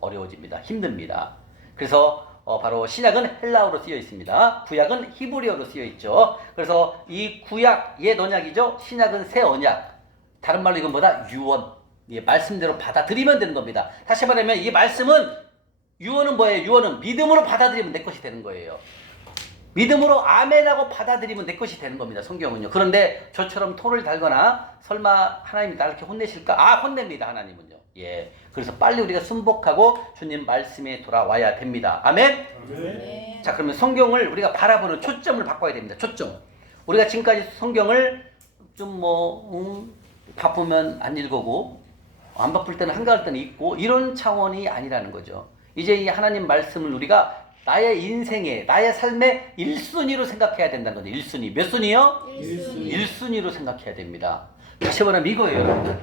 어려워집니다. 힘듭니다. 그래서 바로 신약은 헬라어로 쓰여 있습니다. 구약은 히브리어로 쓰여 있죠. 그래서 이 구약 옛 언약이죠. 신약은 새 언약. 다른 말로 이건 뭐다? 유언. 예, 말씀대로 받아들이면 되는 겁니다. 다시 말하면 이 말씀은 유언은 뭐예요? 유언은 믿음으로 받아들이면 내 것이 되는 거예요. 믿음으로 아멘하고 받아들이면 내 것이 되는 겁니다. 성경은요. 그런데 저처럼 토를 달거나 설마 하나님이 나를 이렇게 혼내실까? 아, 혼냅니다. 하나님은요. 예. 그래서 빨리 우리가 순복하고 주님 말씀에 돌아와야 됩니다. 아멘? 네. 자, 그러면 성경을 우리가 바라보는 초점을 바꿔야 됩니다. 초점. 우리가 지금까지 성경을 좀 바쁘면 안 읽고 안 바쁠 때는 한가할 때는 읽고 이런 차원이 아니라는 거죠. 이제 이 하나님 말씀을 우리가 나의 인생에, 나의 삶의 1순위로 생각해야 된다는 거죠. 1순위. 몇 순위요? 1순위로 생각해야 됩니다. 다시 말하면 이거예요, 여러분들.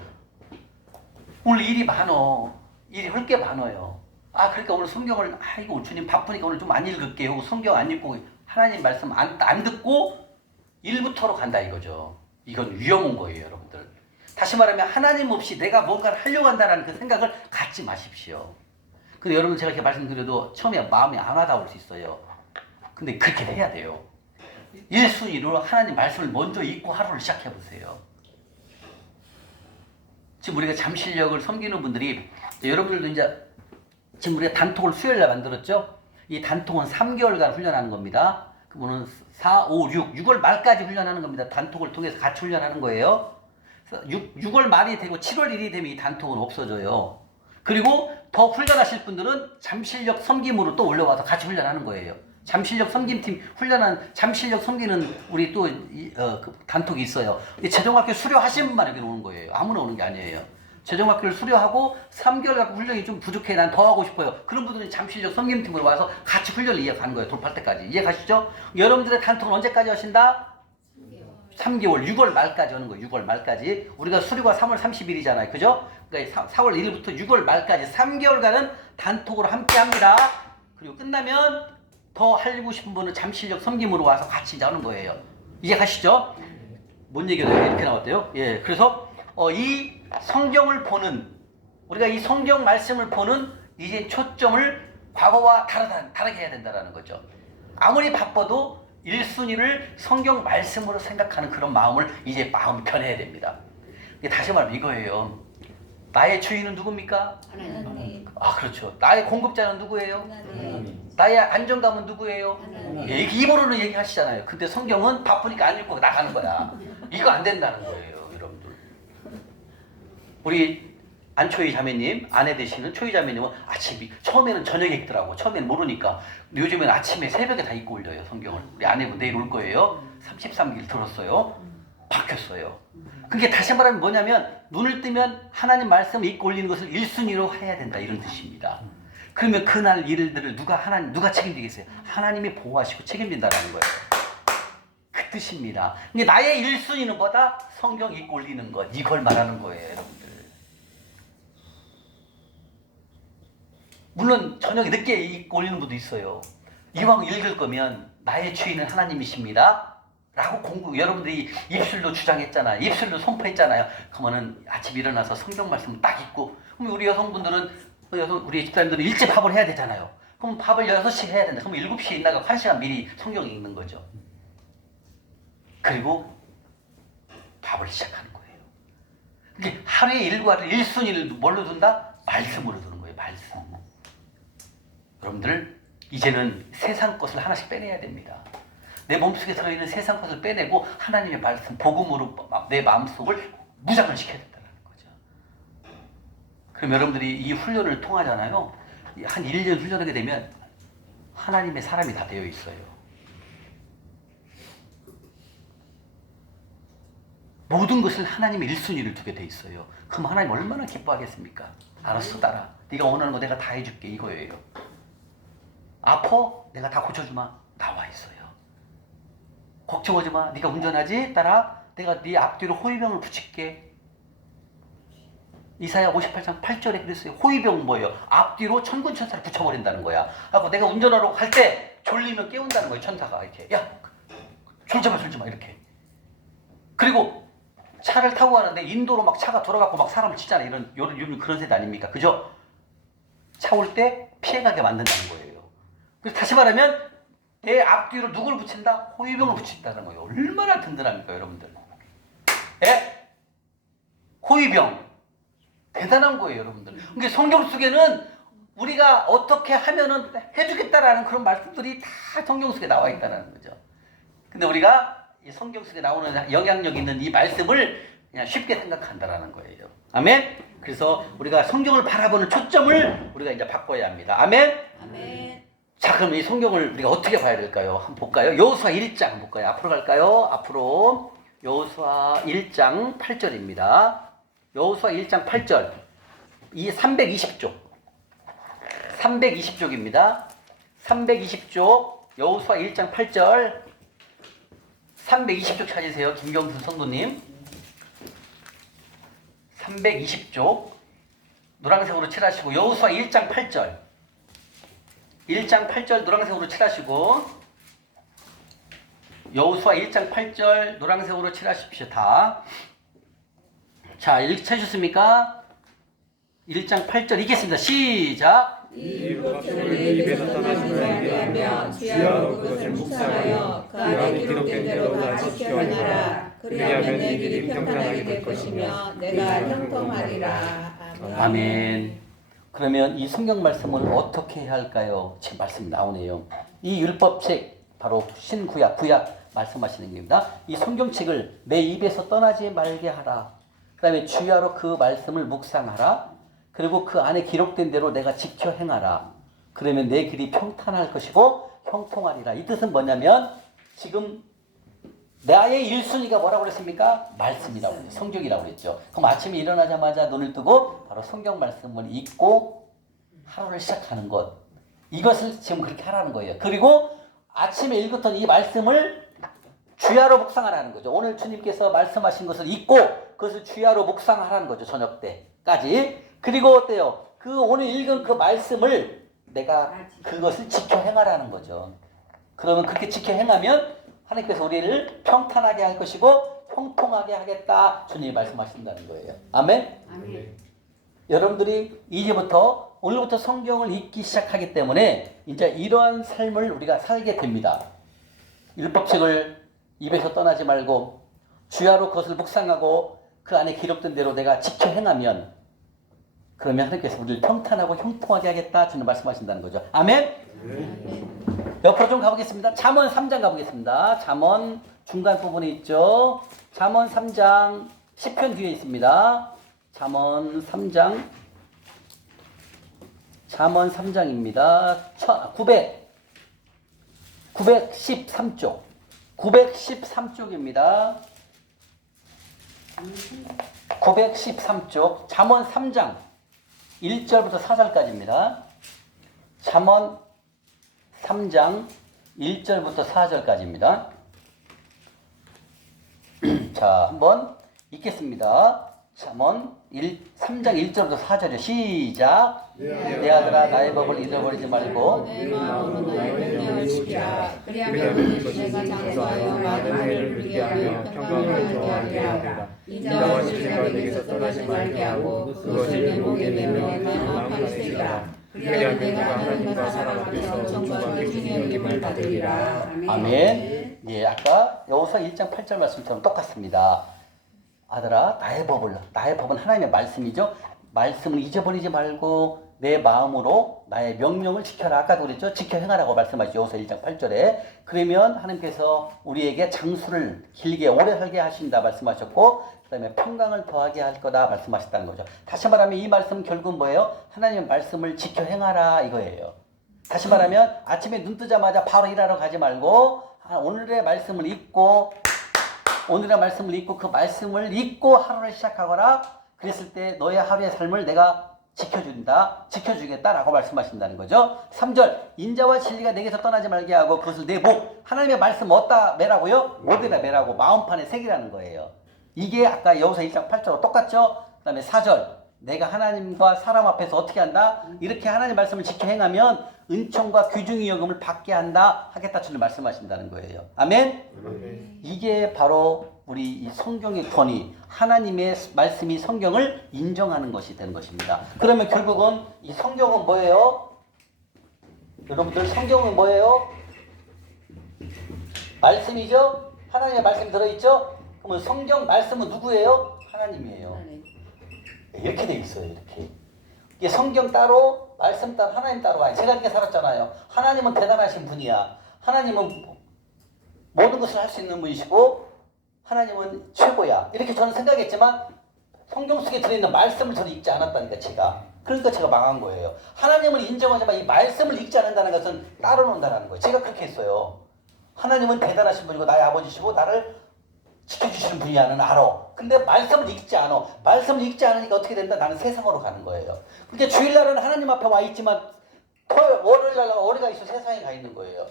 오늘 일이 많어. 일이 할 게 많아요. 아, 그러니까 오늘 성경을, 이거 주님 바쁘니까 오늘 좀 안 읽을게요. 성경 안 읽고 하나님 말씀 안 듣고 일부터로 간다 이거죠. 이건 위험한 거예요, 여러분들. 다시 말하면 하나님 없이 내가 뭔가를 하려고 한다는 그 생각을 갖지 마십시오. 근데 여러분 제가 이렇게 말씀드려도 처음에 마음이 안 와닿을 수 있어요. 근데 그렇게 해야 돼요. 1순위로 하나님 말씀을 먼저 읽고 하루를 시작해 보세요. 지금 우리가 잠실역을 섬기는 분들이 여러분들도 이제 지금 우리가 단톡을 수요일날 만들었죠? 이 단톡은 3개월간 훈련하는 겁니다. 그분은 4, 5, 6월 말까지 훈련하는 겁니다. 단톡을 통해서 같이 훈련하는 거예요. 6월 말이 되고 7월 1일이 되면 이 단톡은 없어져요. 그리고 더 훈련하실 분들은 잠실역 섬김으로 또 올라와서 같이 훈련하는 거예요. 잠실역 섬김팀 훈련한 잠실역 섬기는 우리 또 그 단톡이 있어요. 재정학교 수료하신 분만 여기 오는 거예요. 아무나 오는 게 아니에요. 재정학교를 수료하고 3개월 갖고 훈련이 좀 부족해. 난 더 하고 싶어요. 그런 분들은 잠실역 섬김팀으로 와서 같이 훈련을 이어가는 거예요. 돌파할 때까지. 이해가시죠? 여러분들의 단톡은 언제까지 하신다? 3개월, 6월 말까지 하는 거예요. 6월 말까지. 우리가 수료가 3월 30일이잖아요. 그죠? 그러니까 4월 1일부터 6월 말까지 3개월간은 단톡으로 함께 합니다. 그리고 끝나면 더 하고 싶은 분은 잠실역 섬김으로 와서 같이 이제 하는 거예요. 이해 가시죠? 뭔 얘기가 이렇게 나왔대요? 예. 그래서 이 성경을 보는, 우리가 이 성경 말씀을 보는 이제 초점을 과거와 다르게 해야 된다는 거죠. 아무리 바빠도 1순위를 성경 말씀으로 생각하는 그런 마음을 이제 마음 편해야 됩니다. 다시 말하면 이거예요. 나의 주인은 누굽니까? 하나님. 아, 그렇죠. 나의 공급자는 누구예요? 하나님. 나의 안정감은 누구예요? 하나님. 예, 입으로는 얘기하시잖아요. 근데 성경은 바쁘니까 안 읽고 나가는 거야. 이거 안 된다는 거예요, 여러분들. 우리 안초희 자매님, 아내 되시는 초희 자매님은 처음에는 저녁에 읽더라고. 처음에는 모르니까. 요즘에는 아침에 새벽에 다 읽고 올려요, 성경을. 우리 아내분 내일 올 거예요. 33길 들었어요. 바뀌었어요. 그게 다시 말하면 뭐냐면 눈을 뜨면 하나님 말씀을 읽고 올리는 것을 1순위로 해야 된다, 이런 뜻입니다. 그러면 그날 일들을 누가 책임지겠어요? 하나님이 보호하시고 책임진다라는 거예요. 그 뜻입니다. 근데 나의 1순위는 뭐다? 성경 읽고 올리는 것. 이걸 말하는 거예요, 여러분들. 물론 저녁에 늦게 읽고 올리는 분도 있어요. 이왕 읽을 거면 나의 주인은 하나님이십니다 라고 여러분들이 입술로 주장했잖아요. 입술로 선포했잖아요. 그러면은 아침 일어나서 성경 말씀 딱 읽고, 그럼 우리 여성분들은, 우리 집사님들은 일찍 밥을 해야 되잖아요. 그럼 밥을 6시에 해야 된다. 그럼 7시에 일어나고 1시간 미리 성경 읽는 거죠. 그리고 밥을 시작하는 거예요. 그게 하루의 일과를 1순위를 뭘로 둔다? 말씀으로 두는 거예요. 말씀. 여러분들 이제는 세상 것을 하나씩 빼내야 됩니다. 내 몸속에 들어있는 세상 것을 빼내고 하나님의 말씀, 복음으로 내 마음속을 무장을 시켜야 된다는 거죠. 그럼 여러분들이 이 훈련을 통하잖아요. 한 1년 훈련하게 되면 하나님의 사람이 다 되어 있어요. 모든 것을 하나님의 1순위를 두게 돼 있어요. 그럼 하나님 얼마나 기뻐하겠습니까? 알았어, 딸아. 네가 원하는 거 내가 다 해줄게, 이거예요. 아파? 내가 다 고쳐주마. 나와 있어요. 걱정하지 마. 네가 운전하지? 딸아. 내가 네 앞뒤로 호위병을 붙일게. 이사야 58장 8절에 그랬어요. 호위병은 뭐예요? 앞뒤로 천군천사를 붙여버린다는 거야. 그래서 내가 운전하러 갈 때 졸리면 깨운다는 거예요. 천사가 이렇게. 야, 졸지 마 이렇게. 그리고 차를 타고 가는데 인도로 막 차가 돌아가고 막 사람을 치잖아요. 요즘 그런 세대 아닙니까? 그죠? 차 올 때 피해가게 만든다는 거예요. 그래서 다시 말하면 내 앞뒤로 누굴 붙인다? 호위병을 붙인다는 거예요. 얼마나 든든합니까, 여러분들? 예? 호위병. 대단한 거예요, 여러분들. 그러니까 성경 속에는 우리가 어떻게 하면은 해주겠다라는 그런 말씀들이 다 성경 속에 나와 있다는 거죠. 근데 우리가 이 성경 속에 나오는 영향력 있는 이 말씀을 그냥 쉽게 생각한다라는 거예요. 아멘? 그래서 우리가 성경을 바라보는 초점을 우리가 이제 바꿔야 합니다. 아멘? 아멘. 자, 그럼 이 성경을 우리가 어떻게 봐야 될까요? 한번 볼까요? 여호수아 1장 한번 볼까요? 앞으로 갈까요? 앞으로 여호수아 1장 8절입니다. 여호수아 1장 8절. 이 320쪽. 320쪽입니다. 320쪽. 여호수아 1장 8절. 320쪽 찾으세요. 김경순 성도님. 320쪽. 노란색으로 칠하시고 여호수아 1장 8절. 1장 8절 노란색으로 칠하시고 여호수아 1장 8절 노란색으로 칠하십시오. 다. 자, 읽기 찾으셨습니까? 1장 8절 읽겠습니다. 시작. 이 율법책을 내 입에서 떠나지 말게 하며 주야로 그것을 묵상하여 그 안에 기록된 대로 다 지켜 행하라. 그리하면 내 길이 평탄하게 될 것이며 내가 형통하리라. 아멘. 아멘. 그러면 이 성경 말씀을 어떻게 해야 할까요? 지금 말씀 나오네요. 이 율법책 바로 신구약, 구약 말씀하시는 겁니다. 이 성경책을 내 입에서 떠나지 말게 하라. 그 다음에 주야로 그 말씀을 묵상하라. 그리고 그 안에 기록된 대로 내가 지켜 행하라. 그러면 내 길이 평탄할 것이고 형통하리라. 이 뜻은 뭐냐면 지금 나의 1순위가 뭐라고 그랬습니까? 말씀이라고 그랬죠. 성경이라고 그랬죠. 그럼 아침에 일어나자마자 눈을 뜨고 바로 성경 말씀을 읽고 하루를 시작하는 것. 이것을 지금 그렇게 하라는 거예요. 그리고 아침에 읽었던 이 말씀을 주야로 묵상하라는 거죠. 오늘 주님께서 말씀하신 것을 읽고 그것을 주야로 묵상하라는 거죠. 저녁 때까지. 그리고 어때요? 그 오늘 읽은 그 말씀을 내가 그것을 지켜 행하라는 거죠. 그러면 그렇게 지켜 행하면 하나님께서 우리를 평탄하게 할 것이고 형통하게 하겠다. 주님이 말씀하신다는 거예요. 아멘? 아멘. 여러분들이 이제부터 오늘부터 성경을 읽기 시작하기 때문에 이제 이러한 삶을 우리가 살게 됩니다. 율법책을 입에서 떠나지 말고 주야로 그것을 묵상하고 그 안에 기록된 대로 내가 지켜 행하면 그러면 하나님께서 우리를 평탄하고 형통하게 하겠다. 주님 말씀하신다는 거죠. 아멘? 아멘. 옆으로 좀 가보겠습니다. 잠언 3장 가보겠습니다. 잠언 중간 부분에 있죠. 잠언 3장 10편 뒤에 있습니다. 잠언 3장 잠언 3장입니다. 913쪽 913쪽입니다. 913쪽 잠언 3장 1절부터 4절까지입니다. 잠언 3장 1절부터 4절까지입니다. 자, 한번 읽겠습니다. 잠언 3장 1절부터 4절이요. 시작. 내 아들아 나의 법을 잊어버리지 말고 내 마음으로 나의 명령을 지키라. 그리하면 내가 장수하여 많은 해를 누리게 하며 평강을 좋아하게 하리라. 인자와 시체가 내게서 떠나지 말게 하고 그것을 내 목에 매며 내 마음판에 새기라. 그리하면 내가 하나님과 사람 앞에서 정과 기준의 여김을 받으리라. 아멘. 예, 아까 여호수아 1장 8절 말씀처럼 똑같습니다. 아들아 나의 법은 하나님의 말씀이죠. 말씀을 잊어버리지 말고 내 마음으로 나의 명령을 지켜라. 아까도 그랬죠. 지켜 행하라고 말씀하시죠. 여호수아 1장 8절에. 그러면 하나님께서 우리에게 장수를 길게 오래 살게 하신다 말씀하셨고 그 다음에 평강을 더하게 할 거다 말씀하셨다는 거죠. 다시 말하면 이 말씀은 결국은 뭐예요? 하나님의 말씀을 지켜 행하라 이거예요. 다시 말하면 아침에 눈 뜨자마자 바로 일하러 가지 말고 오늘의 말씀을 읽고 그 말씀을 읽고 하루를 시작하거나 그랬을 때 너의 하루의 삶을 내가 지켜주겠다라고 말씀하신다는 거죠. 3절 인자와 진리가 내게서 떠나지 말게 하고 그것을 내 목 하나님의 말씀 어디다 매라고요? 어디다 매라고 마음판에 새기라는 거예요. 이게 아까 여호수아 1장 8절과 똑같죠. 그 다음에 4절 내가 하나님과 사람 앞에서 어떻게 한다? 이렇게 하나님 말씀을 지켜 행하면 은총과 귀중의 여금을 받게 한다 하겠다 주님 말씀하신다는 거예요. 아멘? 아멘. 이게 바로 우리 이 성경의 권위, 하나님의 말씀이 성경을 인정하는 것이 되는 것입니다. 그러면 결국은 이 성경은 뭐예요? 여러분들 성경은 뭐예요? 말씀이죠? 하나님의 말씀이 들어있죠? 그러면 성경 말씀은 누구예요? 하나님이에요. 이렇게 돼 있어요. 이렇게. 이게 성경 따로, 말씀 따로, 하나님 따로가 아니에요. 제가 이렇게 살았잖아요. 하나님은 대단하신 분이야. 하나님은 모든 것을 할 수 있는 분이시고 하나님은 최고야. 이렇게 저는 생각했지만 성경 속에 들어있는 말씀을 저는 읽지 않았다니까 제가. 그러니까 제가 망한 거예요. 하나님을 인정하지만 이 말씀을 읽지 않는다는 것은 따로 논다는 거예요. 제가 그렇게 했어요. 하나님은 대단하신 분이고 나의 아버지시고 나를 지켜주시는 분이야는 알아. 근데 말씀을 읽지 않아. 말씀을 읽지 않으니까 어떻게 된다? 나는 세상으로 가는 거예요. 그러니까 주일날은 하나님 앞에 와 있지만 월요일날 어디가 있어? 세상에 가 있는 거예요.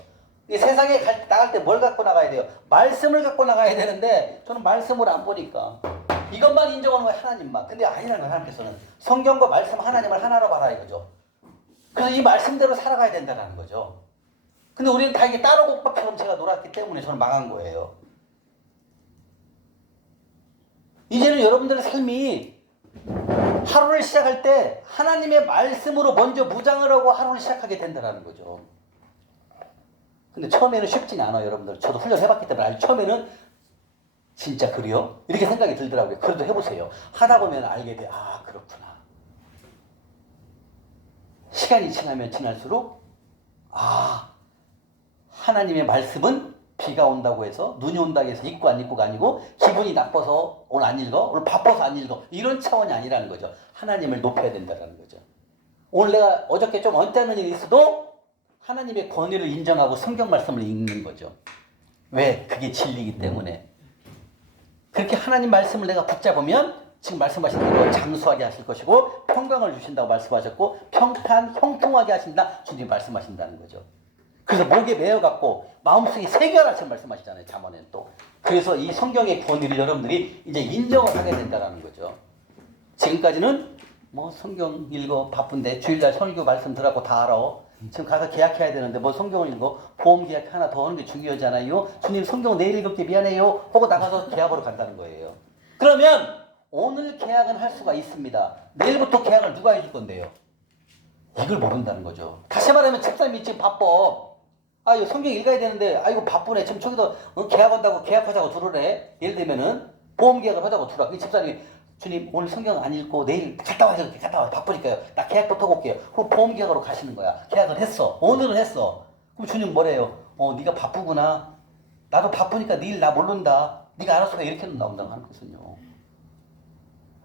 이 세상에 나갈 때 뭘 갖고 나가야 돼요? 말씀을 갖고 나가야 되는데 저는 말씀을 안 보니까 이것만 인정하는 거예요. 하나님만. 근데 아니라는 거예요. 하나님께서는 성경과 말씀 하나님을 하나로 봐라 이거죠. 그래서 이 말씀대로 살아가야 된다는 거죠. 근데 우리는 다 이게 따로 국밥처럼 제가 놀았기 때문에 저는 망한 거예요. 이제는 여러분들의 삶이 하루를 시작할 때 하나님의 말씀으로 먼저 무장을 하고 하루를 시작하게 된다는 거죠. 근데 처음에는 쉽지는 않아요, 여러분들. 저도 훈련해봤기 때문에 알죠. 처음에는 진짜 그래요? 이렇게 생각이 들더라고요. 그래도 해보세요. 하다 보면 알게 돼. 아, 그렇구나. 시간이 지나면 지날수록 하나님의 말씀은 비가 온다고 해서 눈이 온다고 해서 읽고 안 읽고가 아니고 기분이 나빠서 오늘 안 읽어? 오늘 바빠서 안 읽어? 이런 차원이 아니라는 거죠. 하나님을 높여야 된다는 거죠. 오늘 내가 어저께 좀 언짢은 일이 있어도 하나님의 권위를 인정하고 성경 말씀을 읽는 거죠. 왜? 그게 진리이기 때문에. 그렇게 하나님 말씀을 내가 붙잡으면 지금 말씀하신 대로 장수하게 하실 것이고 평강을 주신다고 말씀하셨고 평탄 형통하게 하신다 주님 말씀하신다는 거죠. 그래서 목에 매어갖고 마음속에 새겨라 지금 말씀하시잖아요. 잠언에는 또. 그래서 이 성경의 권위를 여러분들이 이제 인정을 하게 된다는 거죠. 지금까지는 뭐 성경 읽어 바쁜데 주일날 설교 말씀 들었고 다 알아. 지금 가서 계약해야 되는데 뭐 성경을 읽고 보험 계약 하나 더 하는 게 중요하잖아요. 주님 성경 내일 읽을게 미안해요. 하고 나가서 계약으로 간다는 거예요. 그러면 오늘 계약은 할 수가 있습니다. 내일부터 계약을 누가 해줄 건데요? 이걸 모른다는 거죠. 다시 말하면 집사님이 지금 바빠. 이거 성경 읽어야 되는데 이거 바쁘네. 지금 저기도 계약한다고 계약하자고 들으래. 예를 들면은 보험 계약을 하자고 들어. 그 집사님이 주님 오늘 성경 안 읽고 내일 갔다 와서 갔다 와 바쁘니까요. 나 계약부터 하고 올게요. 그럼 보험 계약으로 가시는 거야. 계약을 했어. 오늘은 했어. 그럼 주님 뭐래요? 네가 바쁘구나. 나도 바쁘니까 내일 나 모른다. 네가 알아서 가. 이렇게 나온다고 하는 거거든요.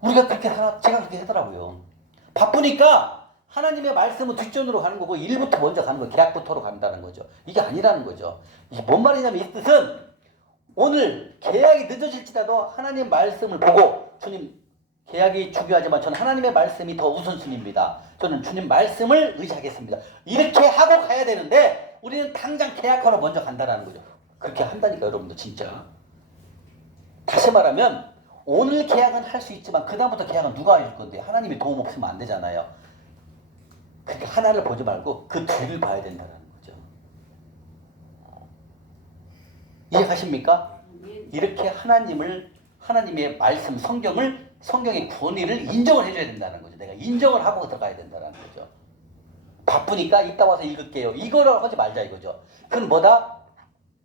우리가 그렇게 제가 그렇게 하더라고요. 바쁘니까 하나님의 말씀은 뒷전으로 가는 거고 일부터 먼저 가는 거예요. 계약부터로 간다는 거죠. 이게 아니라는 거죠. 이게 뭔 말이냐면 이 뜻은 오늘 계약이 늦어질지라도 하나님 말씀을 보고 주님 계약이 중요하지만 저는 하나님의 말씀이 더 우선순위입니다. 저는 주님 말씀을 의지하겠습니다. 이렇게 하고 가야 되는데 우리는 당장 계약하러 먼저 간다는 거죠. 그렇게 한다니까 여러분들 진짜. 다시 말하면 오늘 계약은 할 수 있지만 그 다음부터 계약은 누가 해줄 건데 하나님이 도움 없으면 안 되잖아요. 그러니까 하나를 보지 말고 그 뒤를 봐야 된다는 거죠. 이해가십니까? 이렇게 하나님의 말씀 성경의 권위를 인정을 해줘야 된다는 거죠. 내가 인정을 하고 들어가야 된다는 거죠. 바쁘니까 이따 와서 읽을게요. 이거를 하지 말자 이거죠. 그건 뭐다?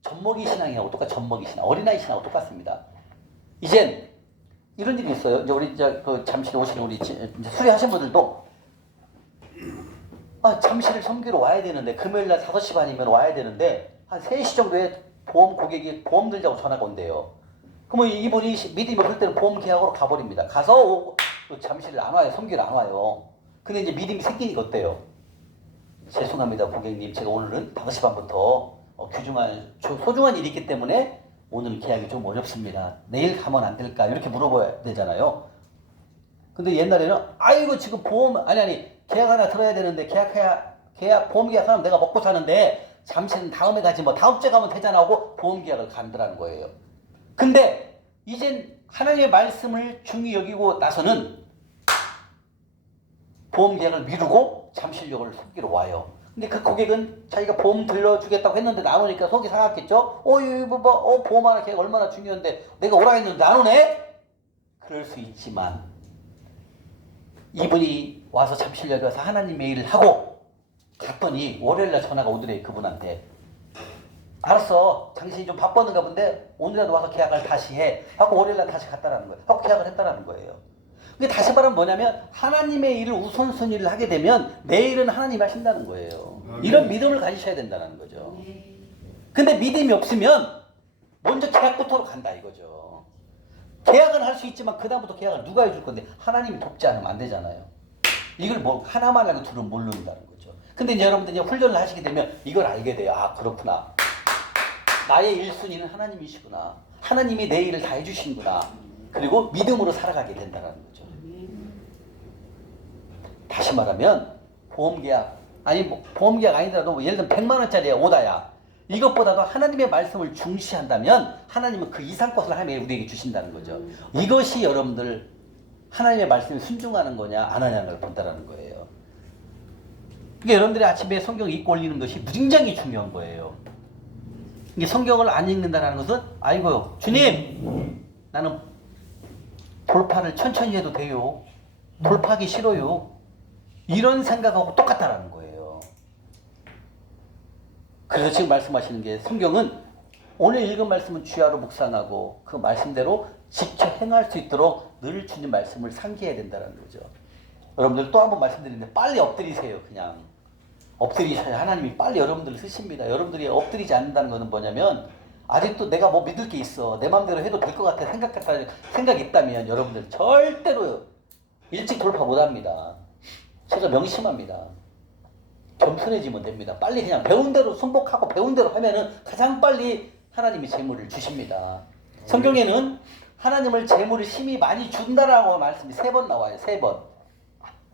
젖먹이 신앙이하고 똑같아. 젖먹이 신앙. 어린아이 신앙하고 똑같습니다. 이젠 이런 일이 있어요. 이제 우리 잠실에 오시는 우리 이제 수리하신 분들도 잠실을 섬기러 와야 되는데 금요일날 5시 반이면 와야 되는데 한 3시 정도에 보험 고객이 보험 들자고 전화가 온대요. 그러면 이분이 믿음이 없을 때는 보험 계약으로 가버립니다. 가서 잠실을 안 와요. 섬기러 안 와요. 근데 이제 믿음이 생기니까 어때요? 죄송합니다 고객님. 제가 오늘은 5시 반부터 소중한 일이 있기 때문에 오늘 계약이 좀 어렵습니다. 내일 가면 안 될까? 이렇게 물어봐야 되잖아요. 근데 옛날에는 아이고 지금 보험 계약 하나 들어야 되는데 보험 계약하면 내가 먹고 사는데 잠시는 다음에 가지 뭐 다음 주에 가면 되잖아 하고 보험 계약을 간다는 거예요. 근데 이젠 하나님의 말씀을 중히 여기고 나서는 보험 계약을 미루고 잠실역을 섬기러 와요. 근데 그 고객은 자기가 보험 들려주겠다고 했는데 안 오니까 속이 상했겠죠? 보험 하나 계약 얼마나 중요한데 내가 오라 했는데 안 오네? 그럴 수 있지만 이분이 와서 잠실역에 와서 하나님의 일을 하고 갔더니 월요일날 전화가 오더래 그분한테. 알았어. 당신이 좀 바빴는가 본데 오늘이라도 와서 계약을 다시 해. 하고 월요일날 다시 갔다라는 거예요. 하고 계약을 했다라는 거예요. 그게 다시 말하면 뭐냐면 하나님의 일을 우선순위를 하게 되면 내 일은 하나님이 하신다는 거예요. 이런 믿음을 가지셔야 된다는 거죠. 근데 믿음이 없으면 먼저 계약부터로 간다 이거죠. 계약은 할 수 있지만 그 다음부터 계약을 누가 해줄 건데 하나님이 돕지 않으면 안 되잖아요. 이걸 뭐 하나만 알고 둘은 모른다는 거죠. 근데 이제 여러분들 이제 훈련을 하시게 되면 이걸 알게 돼요. 아 그렇구나. 나의 1순위는 하나님이시구나. 하나님이 내 일을 다 해주시는구나. 그리고 믿음으로 살아가게 된다는 거죠. 다시 말하면 보험계약 아니 뭐 보험계약 아니더라도 예를 들면 100만 원짜리 오다야. 이것보다도 하나님의 말씀을 중시한다면 하나님은 그 이상 것을 하나님이 우리에게 주신다는 거죠. 이것이 여러분들 하나님의 말씀에 순종하는 거냐 안 하냐는 걸 본다는 거예요. 그러니까 여러분들이 아침에 성경 읽고 올리는 것이 굉장히 중요한 거예요. 이게 성경을 안 읽는다는 것은 아이고요 주님 나는 돌파를 천천히 해도 돼요. 돌파하기 싫어요. 이런 생각하고 똑같다라는 거예요. 그래서 지금 말씀하시는 게 성경은 오늘 읽은 말씀은 주야로 묵상하고 그 말씀대로 직접 행할 수 있도록 늘 주님 말씀을 상기해야 된다는 거죠. 여러분들 또 한 번 말씀드리는데 빨리 엎드리세요. 그냥 엎드리셔야 하나님이 빨리 여러분들을 쓰십니다. 여러분들이 엎드리지 않는다는 것은 뭐냐면 아직도 내가 뭐 믿을 게 있어. 내 마음대로 해도 될 것 같아. 생각이 있다면 여러분들 절대로 일찍 돌파 못합니다. 제가 명심합니다. 겸손해지면 됩니다. 빨리 그냥 배운 대로 순복하고 배운 대로 하면은 가장 빨리 하나님이 재물을 주십니다. 성경에는 하나님을 재물을 심히 많이 준다라고 말씀이 3번 나와요. 3번.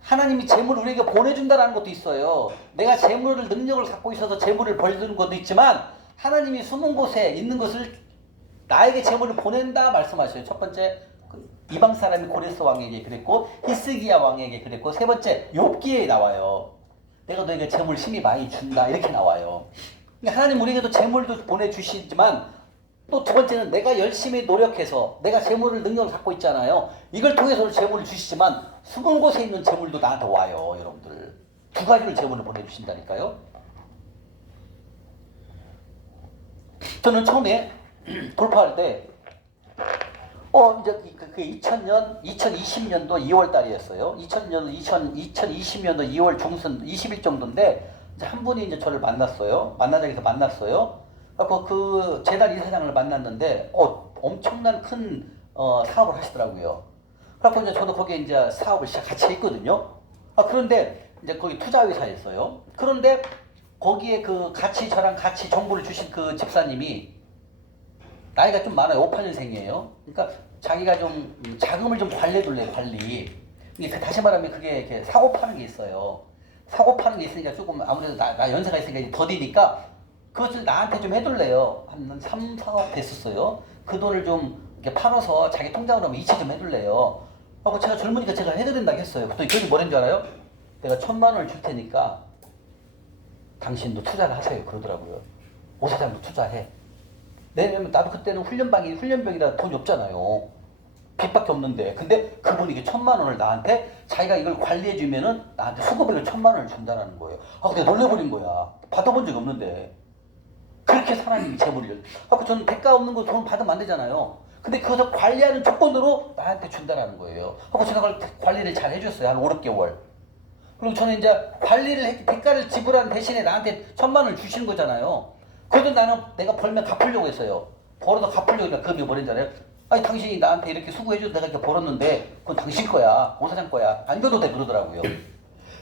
하나님이 재물을 우리에게 보내준다라는 것도 있어요. 내가 재물을 능력을 갖고 있어서 재물을 벌드는 것도 있지만 하나님이 숨은 곳에 있는 것을 나에게 재물을 보낸다 말씀하셔요. 첫 번째 이방 사람이 고레스 왕에게 그랬고 히스기야 왕에게 그랬고 세 번째 욥기에 나와요. 내가 너에게 재물을 심히 많이 준다 이렇게 나와요. 하나님 우리에게도 재물도 보내주시지만 또 두 번째는 내가 열심히 노력해서 내가 재물을 능력을 갖고 있잖아요. 이걸 통해서 재물을 주시지만 숨은 곳에 있는 재물도 나한테 와요. 여러분들 두 가지를 재물을 보내주신다니까요. 저는 처음에 돌파할 때 이제 그 2020년도 2월 달이었어요. 2020년도 2월 중순 20일 정도인데 이제 한 분이 이제 저를 만났어요. 만나자기서 만났어요. 그 재단 이사장을 만났는데 엄청난 큰 사업을 하시더라고요. 그래서 이제 저도 거기에 이제 사업을 같이 했거든요. 그런데 이제 거기 투자회사였어요. 그런데 거기에 저랑 같이 정보를 주신 그 집사님이 나이가 좀 많아요. 58년생이에요. 그러니까 자기가 좀 자금을 좀 관리해둘래요. 관리. 다시 말하면 그게 이렇게 사고 파는 게 있어요. 사고 파는 게 있으니까 조금 아무래도 나 연세가 있으니까 더디니까 그것을 나한테 좀 해둘래요. 한 3, 4억 됐었어요. 그 돈을 좀 이렇게 팔아서 자기 통장으로 이체 좀 해둘래요. 제가 젊으니까 제가 해드린다고 했어요. 그랬더니 그게 뭐라는 줄 알아요? 내가 1,000만 원을 줄 테니까 당신도 투자를 하세요. 그러더라고요. 오 사장도 투자해. 왜냐면 나도 그때는 훈련병이라 돈이 없잖아요. 빚밖에 없는데. 근데 그분이 이게 1,000만 원을 나한테 자기가 이걸 관리해주면은 나한테 수급액을 1,000만 원을 준다는 거예요. 근데 놀래버린 거야. 받아본 적이 없는데. 그렇게 하나님이 재물을. 저는 대가 없는 거 돈 받으면 안 되잖아요. 근데 그것을 관리하는 조건으로 나한테 준다는 거예요. 제가 그걸 관리를 잘 해줬어요. 한 5, 6개월. 그리고 저는 이제 대가를 지불하는 대신에 나한테 1,000만 원을 주시는 거잖아요. 그래도 나는 내가 벌면 갚으려고 했어요. 벌어도 갚으려고 했는데 그게 뭐랬는지 알아요? 아니 당신이 나한테 이렇게 수고해줘도 내가 이렇게 벌었는데 그건 당신 거야. 오 사장 거야. 안 줘도 돼 그러더라고요.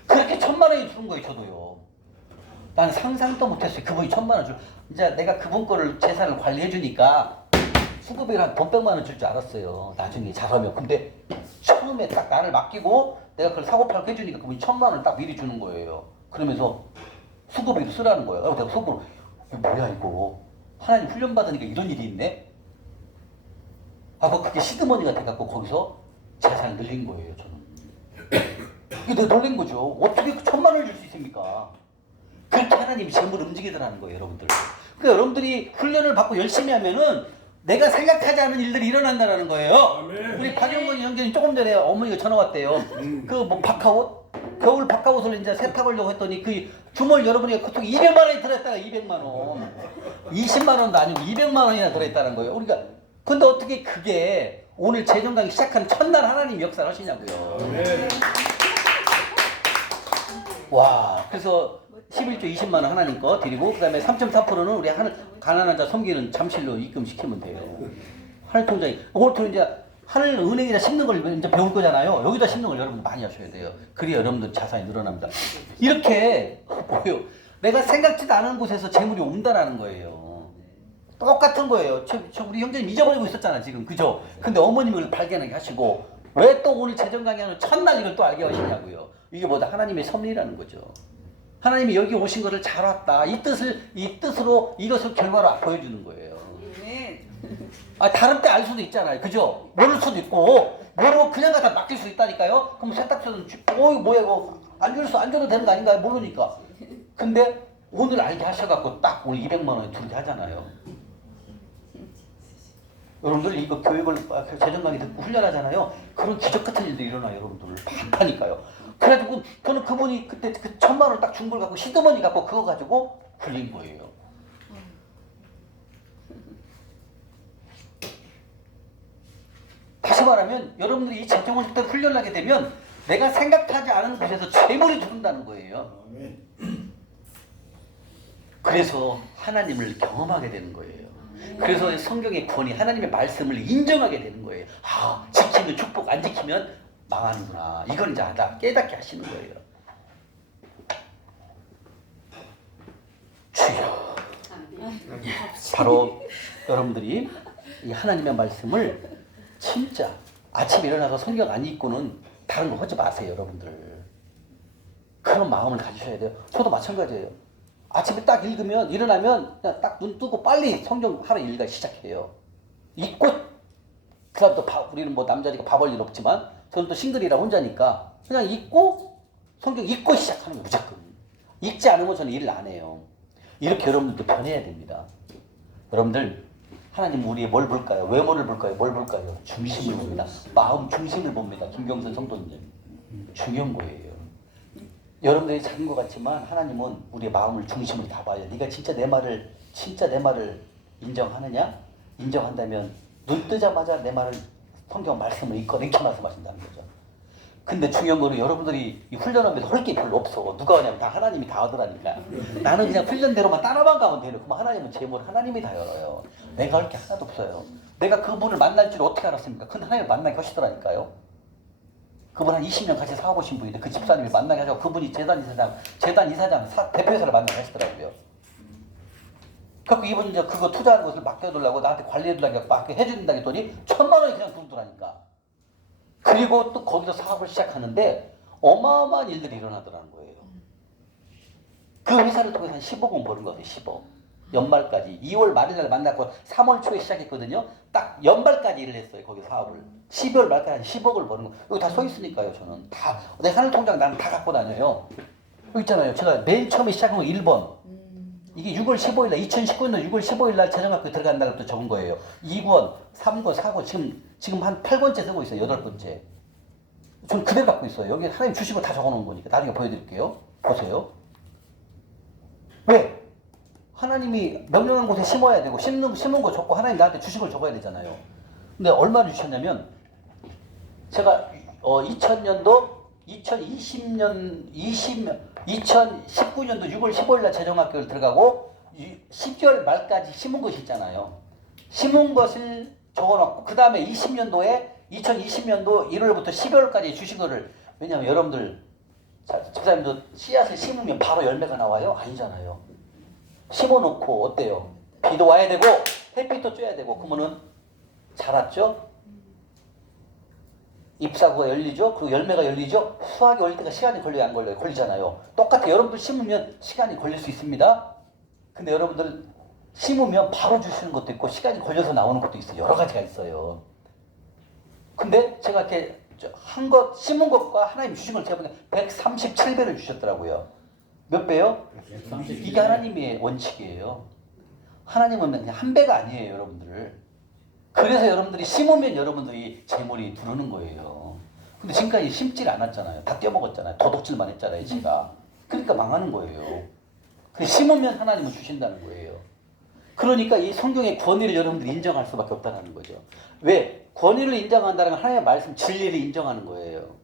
그렇게 1,000만 원이 주는 거예요. 저도요. 나는 상상도 못했어요. 그분이 1,000만 원 이제 내가 그분 거를 재산을 관리해주니까 수급액을 한 돈 100만 원 줄 줄 알았어요. 나중에 잘하면. 근데 처음에 딱 나를 맡기고 내가 그걸 사고 팔고 해주니까 그분이 1,000만 원을 딱 미리 주는 거예요. 그러면서 수급액을 쓰라는 거예요. 내가 속으로 이거 뭐야 이거. 하나님 훈련 받으니까 이런 일이 있네. 그게 시드머니가 돼갖고 거기서 재산을 늘린 거예요. 저는. 이게 내가 놀린 거죠. 어떻게 1,000만 원을 줄 수 있습니까? 그렇게 하나님이 재물을 움직이더라는 거예요. 여러분들. 그러니까 여러분들이 훈련을 받고 열심히 하면은 내가 생각하지 않은 일들이 일어난다는 거예요. 아멘. 우리 박영건이 형제님 조금 전에 어머니가 전화 왔대요. 박하옷? 겨울 박하옷을 이제 세탁하려고 했더니 그 주머니 여러분이 그쪽에 200만 원이 들어있다가 200만 원. 20만 원도 아니고 200만 원이나 들어있다는 거예요. 우리가 근데 어떻게 그게 오늘 재정 강의 시작하는 첫날 하나님 역사를 하시냐고요. 와, 그래서 11조 20만 원 하나님 거 드리고 그다음에 3.4%는 우리 가난한 자 섬기는 잠실로 입금시키면 돼요. 하늘 통장에 오늘 이제 하늘 은행에다 심는 걸 이제 배울 거잖아요. 여기다 심는 걸 여러분 많이 하셔야 돼요. 그래야 여러분들 자산이 늘어납니다. 이렇게 뭐예요? 내가 생각지도 않은 곳에서 재물이 온다라는 거예요. 똑같은 거예요. 우리 형제님 잊어버리고 있었잖아 지금, 그죠? 근데 어머님이 그걸 발견하게 하시고 왜 또 오늘 재정 강의하는 첫날 이걸 또 알게 하시냐고요. 이게 뭐다? 하나님의 섭리라는 거죠. 하나님이 여기 오신 것을 잘 왔다. 이 뜻으로 이것을 결과로 보여주는 거예요. 다른 때 알 수도 있잖아요. 그죠? 모를 수도 있고, 모르고 그냥 갖다 맡길 수 있다니까요? 그럼 세탁소는, 뭐야, 이거, 안 줘도 되는 거 아닌가요? 모르니까. 근데 오늘 알게 하셔갖고 딱 오늘 200만 원에 들게 하잖아요. 여러분들 이거 교육을, 재정강의 듣고 훈련하잖아요. 그런 기적 같은 일도 일어나요, 여러분들. 많다니까요. 그래가지고, 저는 그분이 그때 그 1,000만 원을 딱 준 걸 갖고, 시드머니 갖고 그거 가지고 굴린 거예요. 다시 말하면 여러분들이 이 재정을 훈련을 하게 되면 내가 생각하지 않은 곳에서 재물이 들어온다는 거예요. 그래서 하나님을 경험하게 되는 거예요. 그래서 성경의 권위, 하나님의 말씀을 인정하게 되는 거예요. 아, 지키면 축복, 안 지키면 망하는구나. 이걸 이제 깨닫게 하시는 거예요. 주여. 바로 여러분들이 이 하나님의 말씀을 진짜 아침에 일어나서 성경 안 읽고는 다른 거 하지 마세요, 여러분들. 그런 마음을 가지셔야 돼요. 저도 마찬가지예요. 아침에 딱 읽으면, 일어나면 그냥 딱 눈 뜨고 빨리 성경 하루 읽기 시작해요. 읽고, 그 다음 또 우리는 뭐 남자니까 밥 할 일 없지만, 저는 또 싱글이라 혼자니까, 그냥 읽고, 성경 읽고 시작하는 거 무조건. 읽지 않으면 저는 일을 안 해요. 이렇게 여러분들도 변해야 됩니다. 여러분들, 하나님 우리의 뭘 볼까요? 외모를 볼까요? 뭘 볼까요? 중심을 봅니다. 마음 중심을 봅니다. 김경선 성도님. 중요한 거예요. 여러분들이 작은 것 같지만 하나님은 우리의 마음을 중심으로 다 봐요. 네가 진짜 내 말을 인정하느냐? 인정한다면 눈 뜨자마자 내 말을 성경 말씀을 읽고 이렇게 말씀하신다는 거죠. 근데 중요한 거는 여러분들이 이 훈련하면서 할 게 별로 없어. 누가 하냐면 다 하나님이 다 하더라니까. 나는 그냥 훈련대로만 따라만 가면 되는. 그럼 하나님은 재물 하나님이 다 열어요. 내가 할 게 하나도 없어요. 내가 그분을 만날 줄 어떻게 알았습니까? 근데 하나님을 만나게 하시더라니까요. 그분 한 20년 같이 사오신 분인데 그 집사님을 만나게 하자고 그분이 재단 이사장 대표이사를 만나게 하시더라고요. 그래서 이분이 이제 그거 투자하는 것을 맡겨두려고 나한테 관리해주려고 해준다고 했더니 1,000만 원이 그냥 들어오더라니까. 그리고 또 거기서 사업을 시작하는데 어마어마한 일들이 일어나더라는 거예요. 그 회사를 통해서 한 10억 원 버는 거예요. 10억. 연말까지. 2월 말일날 만났고 3월 초에 시작했거든요. 딱 연말까지 일을 했어요. 거기 사업을. 12월 말까지 한 10억을 버는 거예요. 여기 다 서 있으니까요. 저는 다. 내 하늘 통장 나는 다 갖고 다녀요. 여기 있잖아요. 제가 맨 처음에 시작한 거 1번. 이게 6월 15일날 2019년 6월 15일날 재정학교에 들어간 날부터 적은 거예요. 2권, 3권, 4권 지금 한 8권째 쓰고 있어요. 8번째. 저는 그대로 갖고 있어요. 여기 하나님 주신 거 다 적어놓은 거니까 나중에 보여드릴게요. 보세요. 왜? 하나님이 명령한 곳에 심어야 되고 심은 거 적고 하나님 나한테 주신 걸 적어야 되잖아요. 근데 얼마를 주셨냐면 제가 2019년도 6월 15일날 재정학교를 들어가고 12월 말까지 심은 것이 있잖아요. 심은 것을 적어놓고 그 다음에 2020년도 1월부터 12월까지 주신 거를, 왜냐하면 여러분들 집사님도 씨앗을 심으면 바로 열매가 나와요? 아니잖아요. 심어놓고 어때요? 비도 와야 되고 햇빛도 쬐야 되고 그러면은 자랐죠? 잎사구가 열리죠? 그리고 열매가 열리죠? 수확이 올릴 때가 시간이 걸려요? 안 걸려요? 걸리잖아요. 똑같아요. 여러분들 심으면 시간이 걸릴 수 있습니다. 근데 여러분들 심으면 바로 주시는 것도 있고 시간이 걸려서 나오는 것도 있어요. 여러 가지가 있어요. 근데 제가 이렇게 심은 것과 하나님 주신 걸 제가 보니까 137배를 주셨더라고요. 몇 배요? 130. 이게 하나님의 원칙이에요. 하나님은 그냥 한 배가 아니에요, 여러분들. 그래서 여러분들이 심으면 여러분들이 재물이 들어오는 거예요. 근데 지금까지 심질 않았잖아요. 다 떼먹었잖아요. 도둑질만 했잖아요, 제가. 그러니까 망하는 거예요. 근데 심으면 하나님은 주신다는 거예요. 그러니까 이 성경의 권위를 여러분들이 인정할 수밖에 없다는 거죠. 왜? 권위를 인정한다는 건 하나님의 말씀 진리를 인정하는 거예요.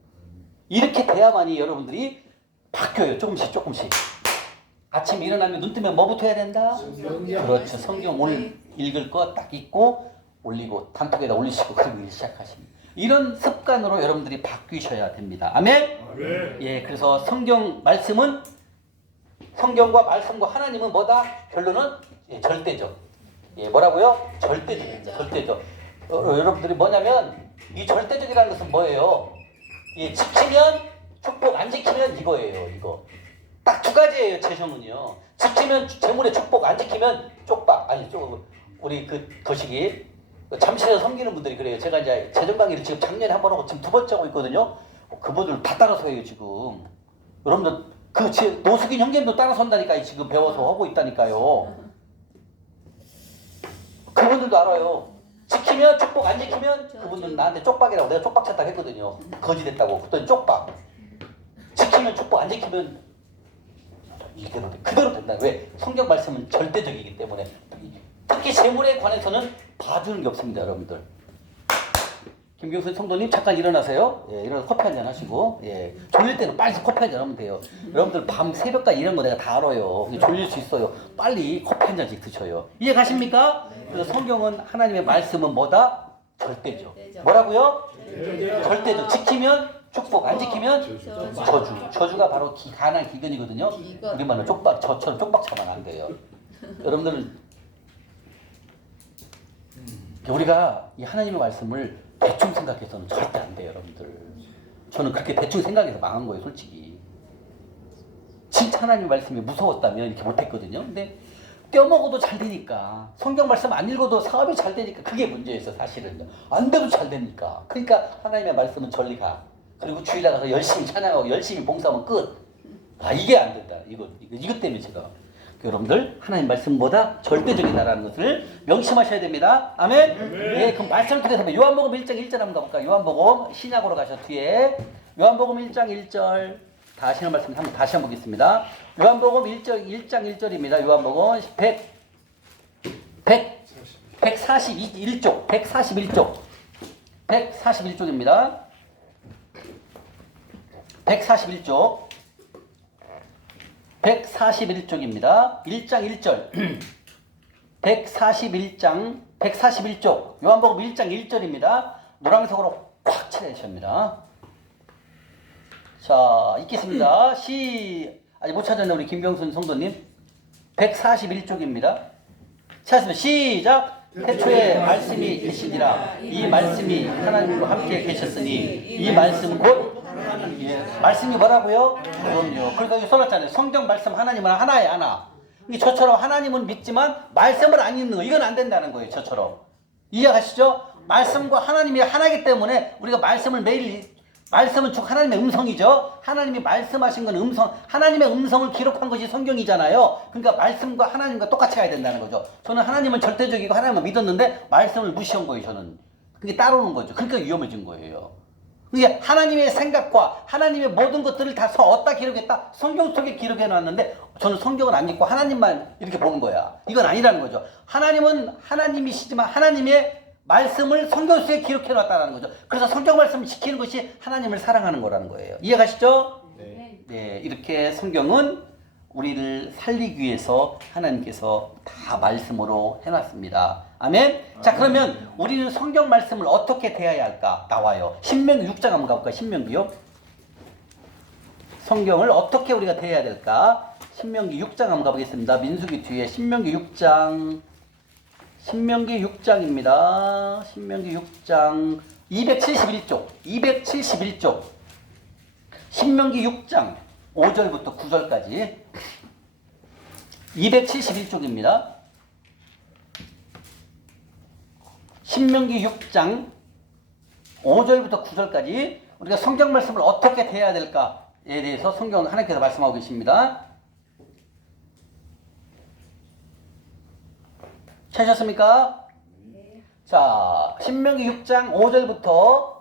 이렇게 돼야만이 여러분들이 바뀌어요. 조금씩. 아침에 일어나면 눈 뜨면 뭐부터 해야 된다? 그렇죠. 성경 오늘 읽을 거 딱 읽고 올리고 단톡에다 올리시고 그리고 일 시작하십니다. 이런 습관으로 여러분들이 바뀌셔야 됩니다. 아멘? 예, 그래서 성경 말씀은 성경과 말씀과 하나님은 뭐다? 결론은 예, 절대적. 예, 뭐라고요? 절대적입니다. 절대적. 여러분들이 뭐냐면 이 절대적이라는 것은 뭐예요? 예, 지키면 축복, 안 지키면 이거예요. 이거. 딱 두 가지예요. 재성은요. 지키면 재물의 축복, 안 지키면 쪽박. 아니, 우리 그 거시기 잠실에서 섬기는 분들이 그래요. 제가 이제 재정강의를 지금 작년에 한 번 하고 지금 두 번째 하고 있거든요. 그분들 다 따라서 해요 지금. 여러분들 그 노숙인 형제님도 따라서 한다니까요. 지금 배워서 하고 있다니까요. 그분들도 알아요. 지키면 축복, 안 지키면 그분들은 나한테 쪽박이라고 내가 쪽박 찾다 했거든요. 거짓했다고. 그랬더니 쪽박. 지키면 축복, 안 지키면 이대로 그대로 된다. 왜? 성경 말씀은 절대적이기 때문에. 특히 재물에 관해서는 봐주는 게 없습니다, 여러분들. 김경수 성도님 잠깐 일어나세요. 예, 일어나서 커피 한잔 하시고, 예, 졸릴 때는 빨리 커피 한잔 하면 돼요. 여러분들 밤 새벽까지 이런 거 내가 다 알아요. 졸릴 수 있어요. 빨리 커피 한 잔씩 드셔요. 이해 가십니까? 그래서 성경은 하나님의 말씀은 뭐다? 절대적. 뭐라고요? 절대적. 지키면 축복, 안 지키면 저주. 저주가 바로 가난 기근이거든요. 우리 말로 쪽박, 저처럼 쪽박 차면 안 돼요. 여러분들 우리가 이 하나님의 말씀을 대충 생각해서는 절대 안 돼요, 여러분들. 저는 그렇게 대충 생각해서 망한 거예요, 솔직히. 진짜 하나님의 말씀이 무서웠다면 이렇게 못했거든요. 근데 떼어먹어도 잘 되니까, 성경 말씀 안 읽어도 사업이 잘 되니까 그게 문제였어, 사실은. 안 돼도 잘 되니까. 그러니까 하나님의 말씀은 절리 가. 그리고 주일에 가서 열심히 찬양하고 열심히 봉사하면 끝. 아, 이게 안 된다. 이것 때문에 제가. 여러분들 하나님 말씀보다 절대적이다라는 것을 명심하셔야 됩니다. 아멘? 네, 그럼 말씀을 통해서 요한복음 1장 1절 한번 가볼까요? 요한복음 신약으로 가셔 뒤에 요한복음 1장 1절 다시 한 말씀 한번 다시 한번 보겠습니다. 요한복음 1장 1절입니다. 요한복음 141쪽 141쪽입니다. 141쪽 141쪽입니다. 1장 1절 141쪽 요한복음 1장 1절입니다. 노란색으로 꽉 칠해주십니다. 자, 읽겠습니다. 아직 못 찾았네 우리 김병순 성도님. 141쪽입니다. 찾았습니다. 시작. 태초에 말씀이 계시니라. 이 말씀이 하나님과 함께 계셨으니 이 말씀은 곧 예, 말씀이 뭐라고요? 그럼요. 그러니까 여기 써놨잖아요. 성경 말씀 하나님은 하나에 하나. 저처럼 하나님은 믿지만 말씀을 안 읽는 거 이건 안 된다는 거예요. 저처럼. 이해하시죠? 말씀과 하나님이 하나이기 때문에 우리가 말씀을 매일 말씀은 즉 하나님의 음성이죠. 하나님이 말씀하신 건 하나님의 음성을 기록한 것이 성경이잖아요. 그러니까 말씀과 하나님과 똑같이 가야 된다는 거죠. 저는 하나님은 절대적이고 하나님을 믿었는데 말씀을 무시한 거예요. 저는. 그게 따르는 거죠. 그러니까 위험해진 거예요. 이게 하나님의 생각과 하나님의 모든 것들을 다 어디다 기록했다? 성경 속에 기록해 놨는데 저는 성경을 안 읽고 하나님만 이렇게 보는 거야. 이건 아니라는 거죠. 하나님은 하나님이시지만 하나님의 말씀을 성경 속에 기록해 놨다는 거죠. 그래서 성경 말씀을 지키는 것이 하나님을 사랑하는 거라는 거예요. 이해가시죠? 네, 이렇게 성경은 우리를 살리기 위해서 하나님께서 다 말씀으로 해놨습니다. 아멘? 자, 그러면 우리는 성경 말씀을 어떻게 대해야 할까? 나와요. 신명기 6장 한번 가볼까요? 신명기요. 성경을 어떻게 우리가 대해야 될까? 신명기 6장 한번 가보겠습니다. 민수기 뒤에 신명기 6장입니다. 신명기 6장 271쪽. 신명기 6장 5절부터 9절까지 271쪽입니다. 신명기 6장 5절부터 9절까지 우리가 성경 말씀을 어떻게 대해야 될까에 대해서 성경 하나님께서 말씀하고 계십니다. 찾으셨습니까? 자, 신명기 6장 5절부터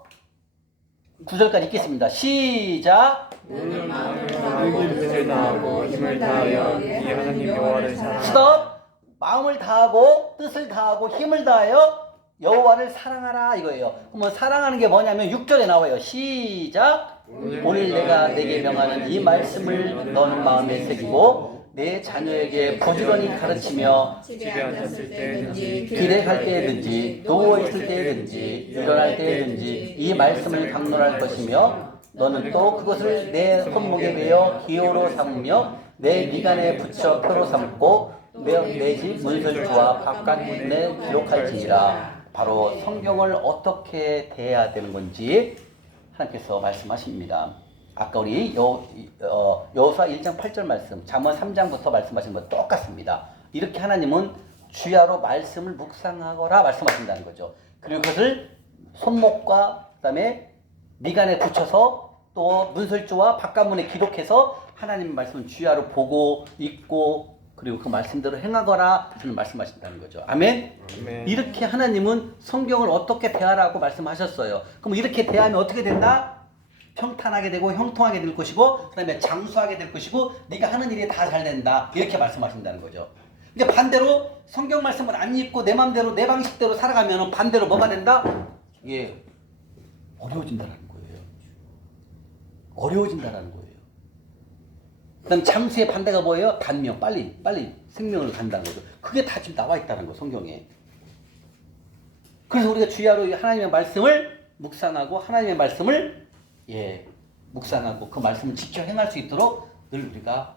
9절까지 읽겠습니다. 시작. 너는 마음을 다하고 뜻을 다하고 힘을 다하여 네 하나님 여호와를 사랑하라. 스톱. 마음을 다하고 뜻을 다하고 힘을 다하여 여호와를 사랑하라 이거예요. 그러면 사랑하는 게 뭐냐면 6절에 나와요. 시작. 오늘 내가 내게 명하는 이 말씀을 너는 마음에 새기고 내 자녀에게 부지런히 가르치며 집에 앉았을 때든지 길에 갈 때든지 누워 있을 때든지 일어날 때든지 이 말씀을 강론할 것이며 너는 또 그것을 내 손목에 매어 기호로 삼으며 내 미간에 붙여 표로 삼고 내 집 문설주와 바깥문에 기록할지니라. 바로 성경을 어떻게 대해야 되는 건지 하나님께서 말씀하십니다. 아까 우리 여호수아 1장 8절 말씀, 잠언 3장부터 말씀하신 것 똑같습니다. 이렇게 하나님은 주야로 말씀을 묵상하거라 말씀하신다는 거죠. 그리고 그것을 손목과 그다음에 미간에 붙여서 또 문설주와 바깥문에 기록해서 하나님의 말씀은 주야로 보고 읽고 그리고 그 말씀대로 행하거라 저는 말씀하신다는 거죠. 아멘? 아멘. 이렇게 하나님은 성경을 어떻게 대하라고 말씀하셨어요. 그럼 이렇게 대하면 어떻게 된다? 평탄하게 되고 형통하게 될 것이고 그 다음에 장수하게 될 것이고 네가 하는 일이 다 잘 된다 이렇게 말씀하신다는 거죠. 이제 반대로 성경 말씀을 안 읽고 내 맘대로 내 방식대로 살아가면 반대로 뭐가 된다? 이게 어려워진다는 거예요. 어려워진다는 거예요. 그다음 장수의 반대가 뭐예요? 단명, 빨리 생명을 간다는 거죠. 그게 다 지금 나와 있다는 거 성경에. 그래서 우리가 주야로 하나님의 말씀을 묵상하고 하나님의 말씀을 묵상하고 그 말씀을 지켜 행할 수 있도록 늘 우리가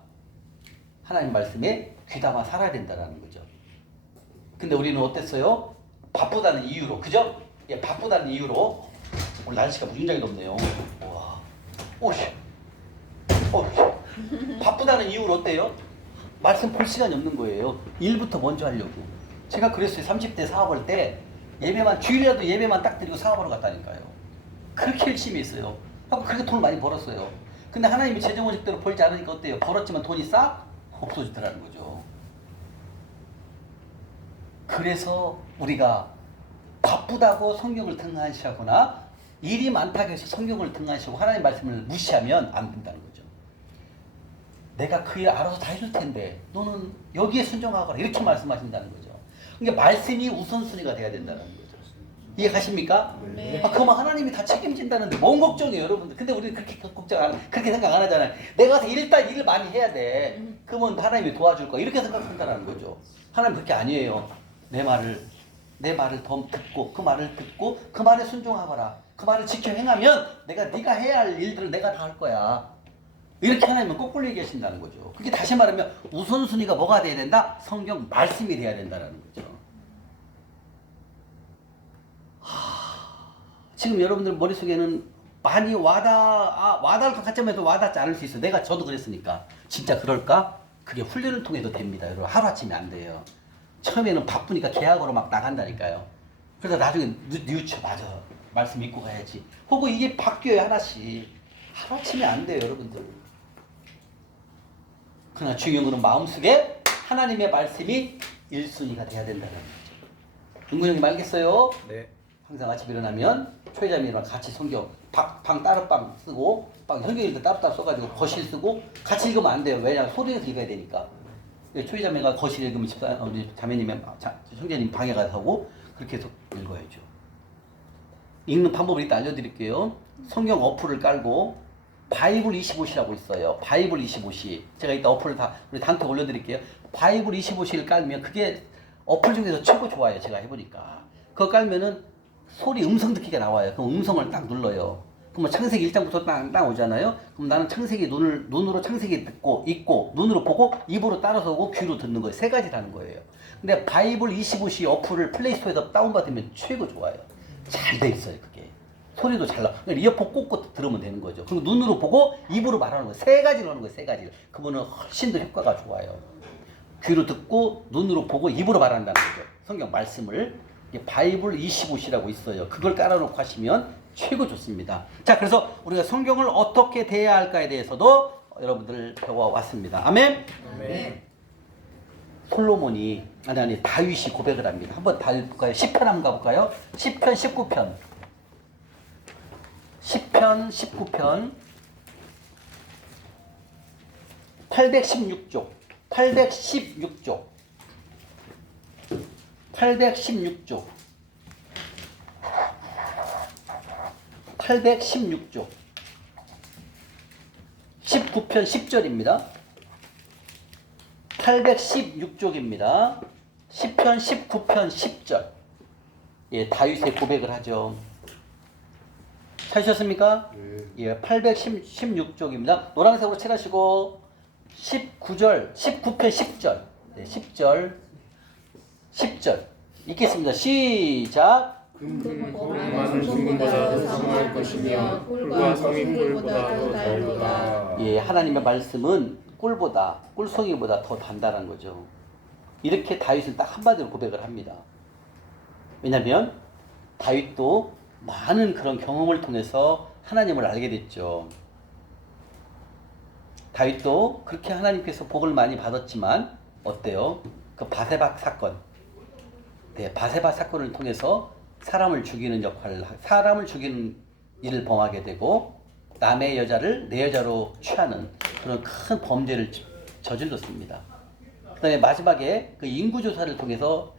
하나님 말씀에 귀담아 살아야 된다는 거죠. 근데 우리는 어땠어요? 바쁘다는 이유로, 그죠? 바쁘다는 이유로 오늘 날씨가 굉장히 덥네요. 와, 오씨. 바쁘다는 이유로 어때요? 말씀 볼 시간이 없는 거예요. 일부터 먼저 하려고. 제가 그랬어요. 30대 사업할 때 예배만 주일이라도 예배만 딱 드리고 사업하러 갔다니까요. 그렇게 열심히 했어요. 하고 그렇게 돈을 많이 벌었어요. 근데 하나님이 재정원칙대로 벌지 않으니까 어때요? 벌었지만 돈이 싹 없어지더라는 거죠. 그래서 우리가 바쁘다고 성경을 등한시하거나 일이 많다고 해서 성경을 등한시하고 하나님 말씀을 무시하면 안 된다는 거죠. 내가 그 일 알아서 다 해줄 텐데 너는 여기에 순종하거라 이렇게 말씀하신다는 거죠. 그러니까 말씀이 우선순위가 돼야 된다는 거죠. 이해 가십니까? 네. 그러면 하나님이 다 책임진다는데 뭔 걱정이에요, 여러분들. 근데 우리는 그렇게 걱정 안, 그렇게 생각 안 하잖아요. 내가 가서 일단 일을 많이 해야 돼. 그러면 하나님이 도와줄 거야. 이렇게 생각한다는 거죠. 하나님 그렇게 아니에요. 내 말을 더 듣고 그 말에 순종하거라. 그 말을 지켜 행하면 네가 해야 할 일들을 내가 다 할 거야. 이렇게 하나님은 거꾸로 얘기하신다는 거죠. 그게 다시 말하면 우선순위가 뭐가 돼야 된다? 성경 말씀이 돼야 된다는 거죠. 지금 여러분들 머릿속에는 많이 와닿을 것 같지만 와닿지 않을 수 있어요. 저도 그랬으니까. 진짜 그럴까? 그게 훈련을 통해도 됩니다. 여러분 하루아침에 안 돼요. 처음에는 바쁘니까 계약으로 막 나간다니까요. 그래서 나중에 뉘우쳐 맞아. 말씀 믿고 가야지. 혹은 이게 바뀌어요 하나씩. 하루아침에 안 돼요 여러분들. 그러나 중요한 것은 마음속에 하나님의 말씀이 1순위가 돼야 된다는 거죠. 은근 형님 알겠어요? 네. 항상 아침 일어나면 초회자매랑 같이 성경 방 따로 방 쓰고 성경 읽을 때 따로 써가지고 거실 쓰고 같이 읽으면 안 돼요. 왜냐하면 소리에서 읽어야 되니까. 초회자매가 거실 읽으면 우리 자매님의 형제님 방에 가서 하고 그렇게 해서 읽어야죠. 읽는 방법을 이따 알려드릴게요. 성경 어플을 깔고 바이블 25시라고 있어요. 바이블 25시. 제가 이따 어플을 다 우리 단톡 올려드릴게요. 바이블 25시를 깔면 그게 어플 중에서 최고 좋아요. 제가 해보니까. 그거 깔면은 소리 음성 듣기가 나와요. 그럼 음성을 딱 눌러요. 그러면 창세기 1장부터 딱 오잖아요. 그럼 나는 창세기 눈으로 창세기 듣고 읽고 눈으로 보고 입으로 따라서 오고 귀로 듣는 거예요. 세 가지라는 거예요. 근데 바이블 25시 어플을 플레이스토어에서 다운받으면 최고 좋아요. 잘 돼 있어요. 그게. 소리도 잘 나와. 이어폰 꽂고 들으면 되는 거죠. 그리고 눈으로 보고 입으로 말하는 거예요. 세 가지로 하는 거예요. 세 가지를. 그거는 훨씬 더 효과가 좋아요. 귀로 듣고 눈으로 보고 입으로 말한다는 거죠. 성경 말씀을. 바이블 25시라고 있어요. 그걸 깔아놓고 하시면 최고 좋습니다. 자, 그래서 우리가 성경을 어떻게 대해야 할까에 대해서도 여러분들 배워왔습니다. 아멘? 네. 솔로몬이 다윗이 고백을 합니다. 한번 다 읽을까요? 10편 한번 가볼까요? 10편 19편 10편 19편 816쪽 816쪽 816쪽 19편 10절입니다. 816쪽입니다. 10편 19편 10절. 예, 다윗의 고백을 하죠. 찾으셨습니까? 예, 816쪽입니다. 노란색으로 칠하시고 19절, 19편 10절. 네, 10절. 읽겠습니다. 시작. 금은 중금보다도 상할 것이며 꿀과 성이 꿀보다도 달도다. 예, 하나님의 말씀은 꿀보다, 꿀송이보다 더 단단한 거죠. 이렇게 다윗은 딱 한마디로 고백을 합니다. 왜냐하면 다윗도 많은 그런 경험을 통해서 하나님을 알게 됐죠. 다윗도 그렇게 하나님께서 복을 많이 받았지만 어때요? 그 바세바 사건, 네, 바세바 사건을 통해서 사람을 죽이는 일을 범하게 되고 남의 여자를 내 여자로 취하는 그런 큰 범죄를 저질렀습니다. 그 다음에 마지막에 그 인구조사를 통해서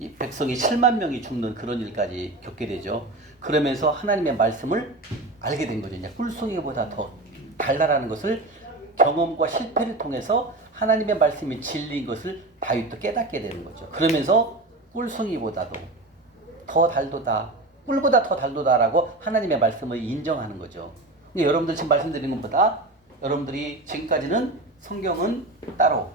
이 백성이 7만 명이 죽는 그런 일까지 겪게 되죠. 그러면서 하나님의 말씀을 알게 된 거죠. 꿀송이보다 더 달달하는 것을 경험과 실패를 통해서 하나님의 말씀이 진리인 것을 다윗도 깨닫게 되는 거죠. 그러면서 꿀송이보다도 더 달도다, 꿀보다 더 달도다라고 하나님의 말씀을 인정하는 거죠. 근데 여러분들 지금 말씀드린 것보다 여러분들이 지금까지는 성경은 따로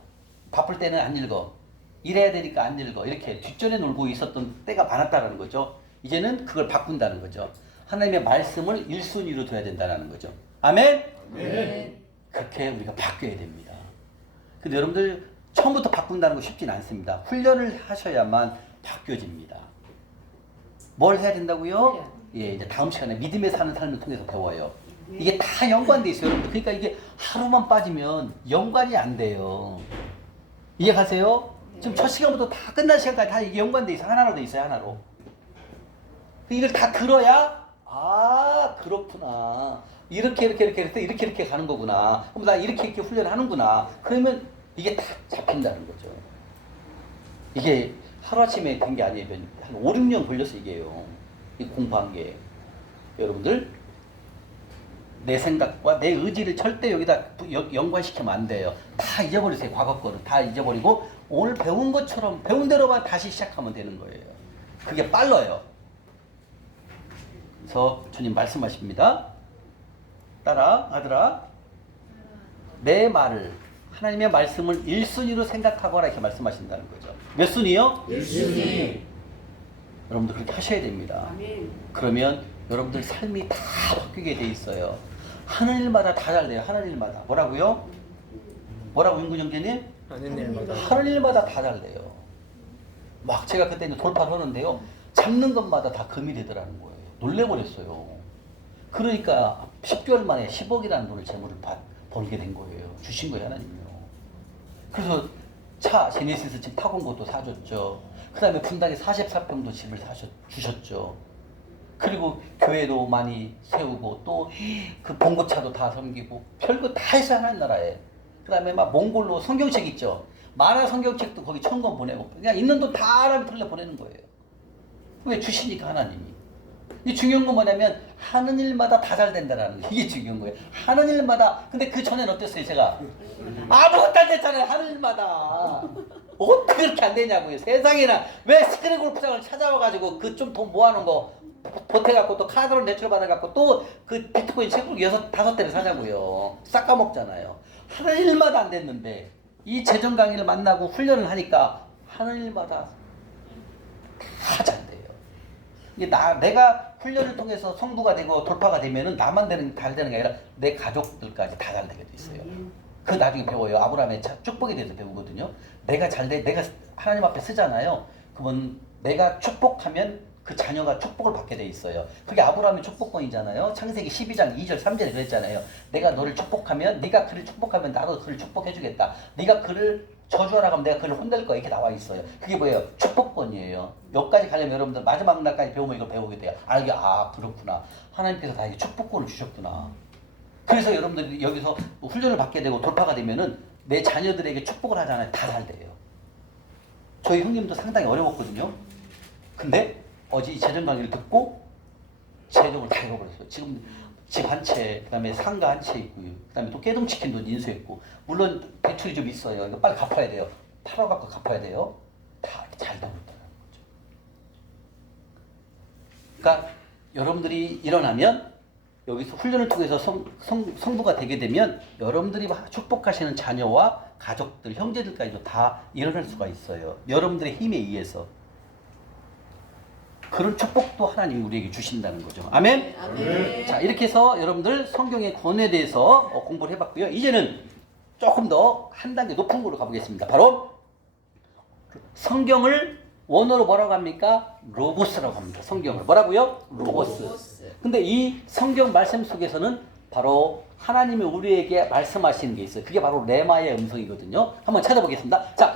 바쁠 때는 안 읽어, 일해야 되니까 안 읽어, 이렇게 뒷전에 놀고 있었던 때가 많았다는 거죠. 이제는 그걸 바꾼다는 거죠. 하나님의 말씀을 1순위로 둬야 된다는 거죠. 아멘? 네. 그렇게 우리가 바뀌어야 됩니다. 근데 여러분들 처음부터 바꾼다는 거 쉽진 않습니다. 훈련을 하셔야만 바뀌어집니다. 뭘 해야 된다고요? 예, 이제 다음 시간에 믿음에 사는 삶을 통해서 배워요. 이게 다 연관돼 있어요, 여러분들. 그러니까 이게 하루만 빠지면 연관이 안 돼요. 이해가세요? 지금 첫 시간부터 다 끝날 시간까지 다 이게 연관돼 있어요. 하나로 돼 있어요, 하나로. 이걸 다 들어야, 아, 그렇구나. 이렇게 가는 거구나. 그럼 나 이렇게 훈련을 하는구나. 그러면 이게 다 잡힌다는 거죠. 이게 하루아침에 된 게 아니에요. 한 5, 6년 걸려서 이게요. 이 공부한 게. 여러분들, 내 생각과 내 의지를 절대 여기다 연관시키면 안 돼요. 다 잊어버리세요. 과거 거를 다 잊어버리고 오늘 배운 것처럼 배운 대로만 다시 시작하면 되는 거예요. 그게 빨라요. 그래서 주님 말씀하십니다. 따라, 아들아, 내 말을, 하나님의 말씀을 1순위로 생각하거라, 이렇게 말씀하신다는 거죠. 몇 순위요? 1순위. 여러분들 그렇게 하셔야 됩니다. 그러면 여러분들 삶이 다 바뀌게 돼 있어요. 하는 일마다 다 잘 돼요. 하는 일마다. 뭐라고요? 뭐라고 윤구정재님? 하는 일마다 하는 일마다 다 잘 돼요. 막 제가 그때 돌파를 하는데요. 잡는 것마다 다 금이 되더라는 거예요. 놀래버렸어요. 그러니까 10개월 만에 10억이라는 돈을 재물을 벌게 된 거예요. 주신 거예요, 하나님이요. 그래서 차 제네시스 집 타고 온 것도 사줬죠. 그 다음에 분당에 44평도 집을 주셨죠. 그리고 교회도 많이 세우고 또 그 봉고차도 다 섬기고 별거 다 했어요, 하나님 나라에. 그 다음에 막 몽골로 성경책 있죠. 만화 성경책도 거기 1000권 보내고 그냥 있는 돈 다 하나님 털려 보내는 거예요. 왜? 주시니까 하나님이. 이 중요한 건 뭐냐면 하는 일마다 다 잘 된다라는 거. 이게 중요한 거예요. 하는 일마다. 근데 그 전에는 어땠어요, 제가? 아무것도 안 됐잖아요, 하는 일마다. 어떻게 그렇게 안 되냐고요. 세상에나 왜 스크린 골프장을 찾아와가지고 그 좀 돈 모아놓은 거 보태갖고 또 카드로 대출 받아갖고 또 그 비트코인 책으로 6, 5대를 사냐고요. 싹 까먹잖아요. 하는 일마다 안 됐는데 이 재정 강의를 만나고 훈련을 하니까 하는 일마다 다 잘 돼요. 이게 내가 훈련을 통해서 성부가 되고 돌파가 되면은 나만 잘 되는 게 아니라 내 가족들까지 다 잘 되게 돼 있어요. 그 나중에 배워요. 아브라함의 축복에 대해서 배우거든요. 내가 하나님 앞에 쓰잖아요. 그러면 내가 축복하면 그 자녀가 축복을 받게 돼 있어요. 그게 아브라함의 축복권이잖아요. 창세기 12장 2절 3절에 그랬잖아요. 내가 너를 축복하면, 네가 그를 축복하면 나도 그를 축복해주겠다. 네가 그를 저주하라 하면 내가 그를 혼낼 거야. 이렇게 나와 있어요. 그게 뭐예요? 축복권이에요. 여기까지 가려면 여러분들 마지막 날까지 배우면 이걸 배우게 돼요. 알게, 아, 그렇구나. 하나님께서 나에게 축복권을 주셨구나. 그래서 여러분들이 여기서 훈련을 받게 되고 돌파가 되면은 내 자녀들에게 축복을 하잖아요. 다 잘 돼요. 저희 형님도 상당히 어려웠거든요. 근데 어제 이 재정 강의를 듣고 재력을 다 잃어버렸어요. 지금 집 한 채, 그다음에 상가 한 채 있고요. 그다음에 또 깨동치킨 돈 인수했고, 물론 대출이 좀 있어요. 이거 빨리 갚아야 돼요. 팔아갖고 갚아야 돼요. 다 잘 되고 있다는 거죠. 그러니까 여러분들이 일어나면 여기서 훈련을 통해서 성부가 되게 되면 여러분들이 축복하시는 자녀와 가족들, 형제들까지도 다 일어날 수가 있어요. 여러분들의 힘에 의해서. 그런 축복도 하나님이 우리에게 주신다는 거죠. 아멘? 아멘. 자, 이렇게 해서 여러분들 성경의 권위에 대해서 공부를 해봤고요. 이제는 조금 더 한 단계 높은 걸로 가보겠습니다. 바로 성경을 원어로 뭐라고 합니까? 로고스라고 합니다. 성경을 뭐라고요? 로고스. 근데 이 성경 말씀 속에서는 바로 하나님이 우리에게 말씀하시는 게 있어요. 그게 바로 레마의 음성이거든요. 한번 찾아보겠습니다. 자,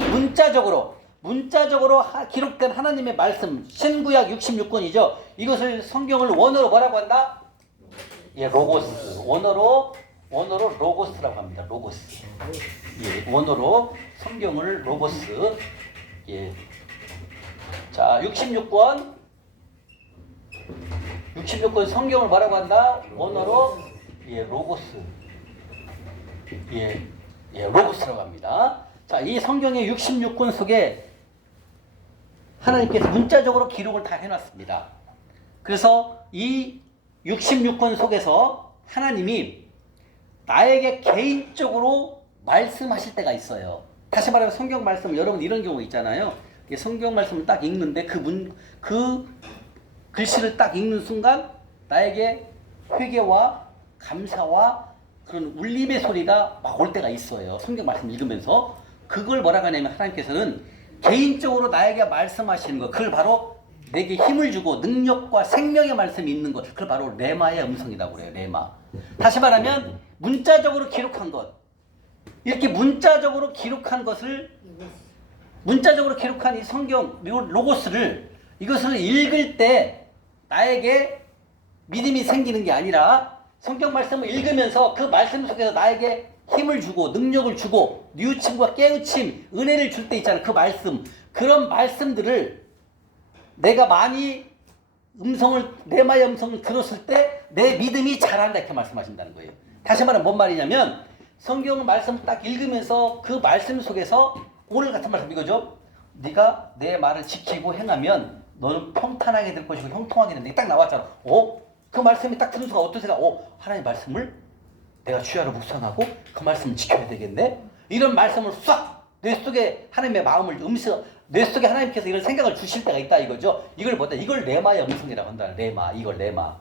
문자적으로 기록된 하나님의 말씀, 신구약 66권이죠. 이것을 성경을 원어로 뭐라고 한다? 예, 로고스. 원어로 로고스라고 합니다. 로고스. 예, 원어로 성경을 로고스. 예. 자, 66권 성경을 뭐라고 한다? 원어로 예, 로고스. 예, 로고스라고 합니다. 자, 이 성경의 66권 속에 하나님께서 문자적으로 기록을 다 해놨습니다. 그래서 이 66권 속에서 하나님이 나에게 개인적으로 말씀하실 때가 있어요. 다시 말하면 성경 말씀, 여러분 이런 경우 있잖아요. 성경 말씀을 딱 읽는데 그 글씨를 딱 읽는 순간 나에게 회개와 감사와 그런 울림의 소리가 막 올 때가 있어요. 성경 말씀 읽으면서. 그걸 뭐라고 하냐면 하나님께서는 개인적으로 나에게 말씀하시는 것, 그걸 바로 내게 힘을 주고 능력과 생명의 말씀이 있는 것, 그걸 바로 레마의 음성이라고 그래요. 레마. 다시 말하면 문자적으로 기록한 것, 이렇게 문자적으로 기록한 것을, 문자적으로 기록한 이 성경 로고스를, 이것을 읽을 때 나에게 믿음이 생기는 게 아니라 성경 말씀을 읽으면서 그 말씀 속에서 나에게 힘을 주고 능력을 주고 뉘우침과 깨우침, 은혜를 줄 때 있잖아요. 그 말씀, 그런 말씀들을 내가 많이 레마의 음성을 들었을 때 내 믿음이 자란다, 이렇게 말씀하신다는 거예요. 다시 말하면 뭔 말이냐면 성경 말씀 딱 읽으면서 그 말씀 속에서 오늘 같은 말씀 이거죠. 네가 내 말을 지키고 행하면 너는 평탄하게 될 것이고 형통하게 된다. 딱 나왔잖아. 그 말씀이 딱 들은 순간 어떤 생각? 하나님 말씀을 내가 주야로 묵상하고 그 말씀을 지켜야 되겠네. 이런 말씀을 싹 뇌 속에 하나님의 마음을 뇌 속에 하나님께서 이런 생각을 주실 때가 있다 이거죠. 이걸 뭐다? 이걸 레마의 음성이라고 한다. 이걸 레마.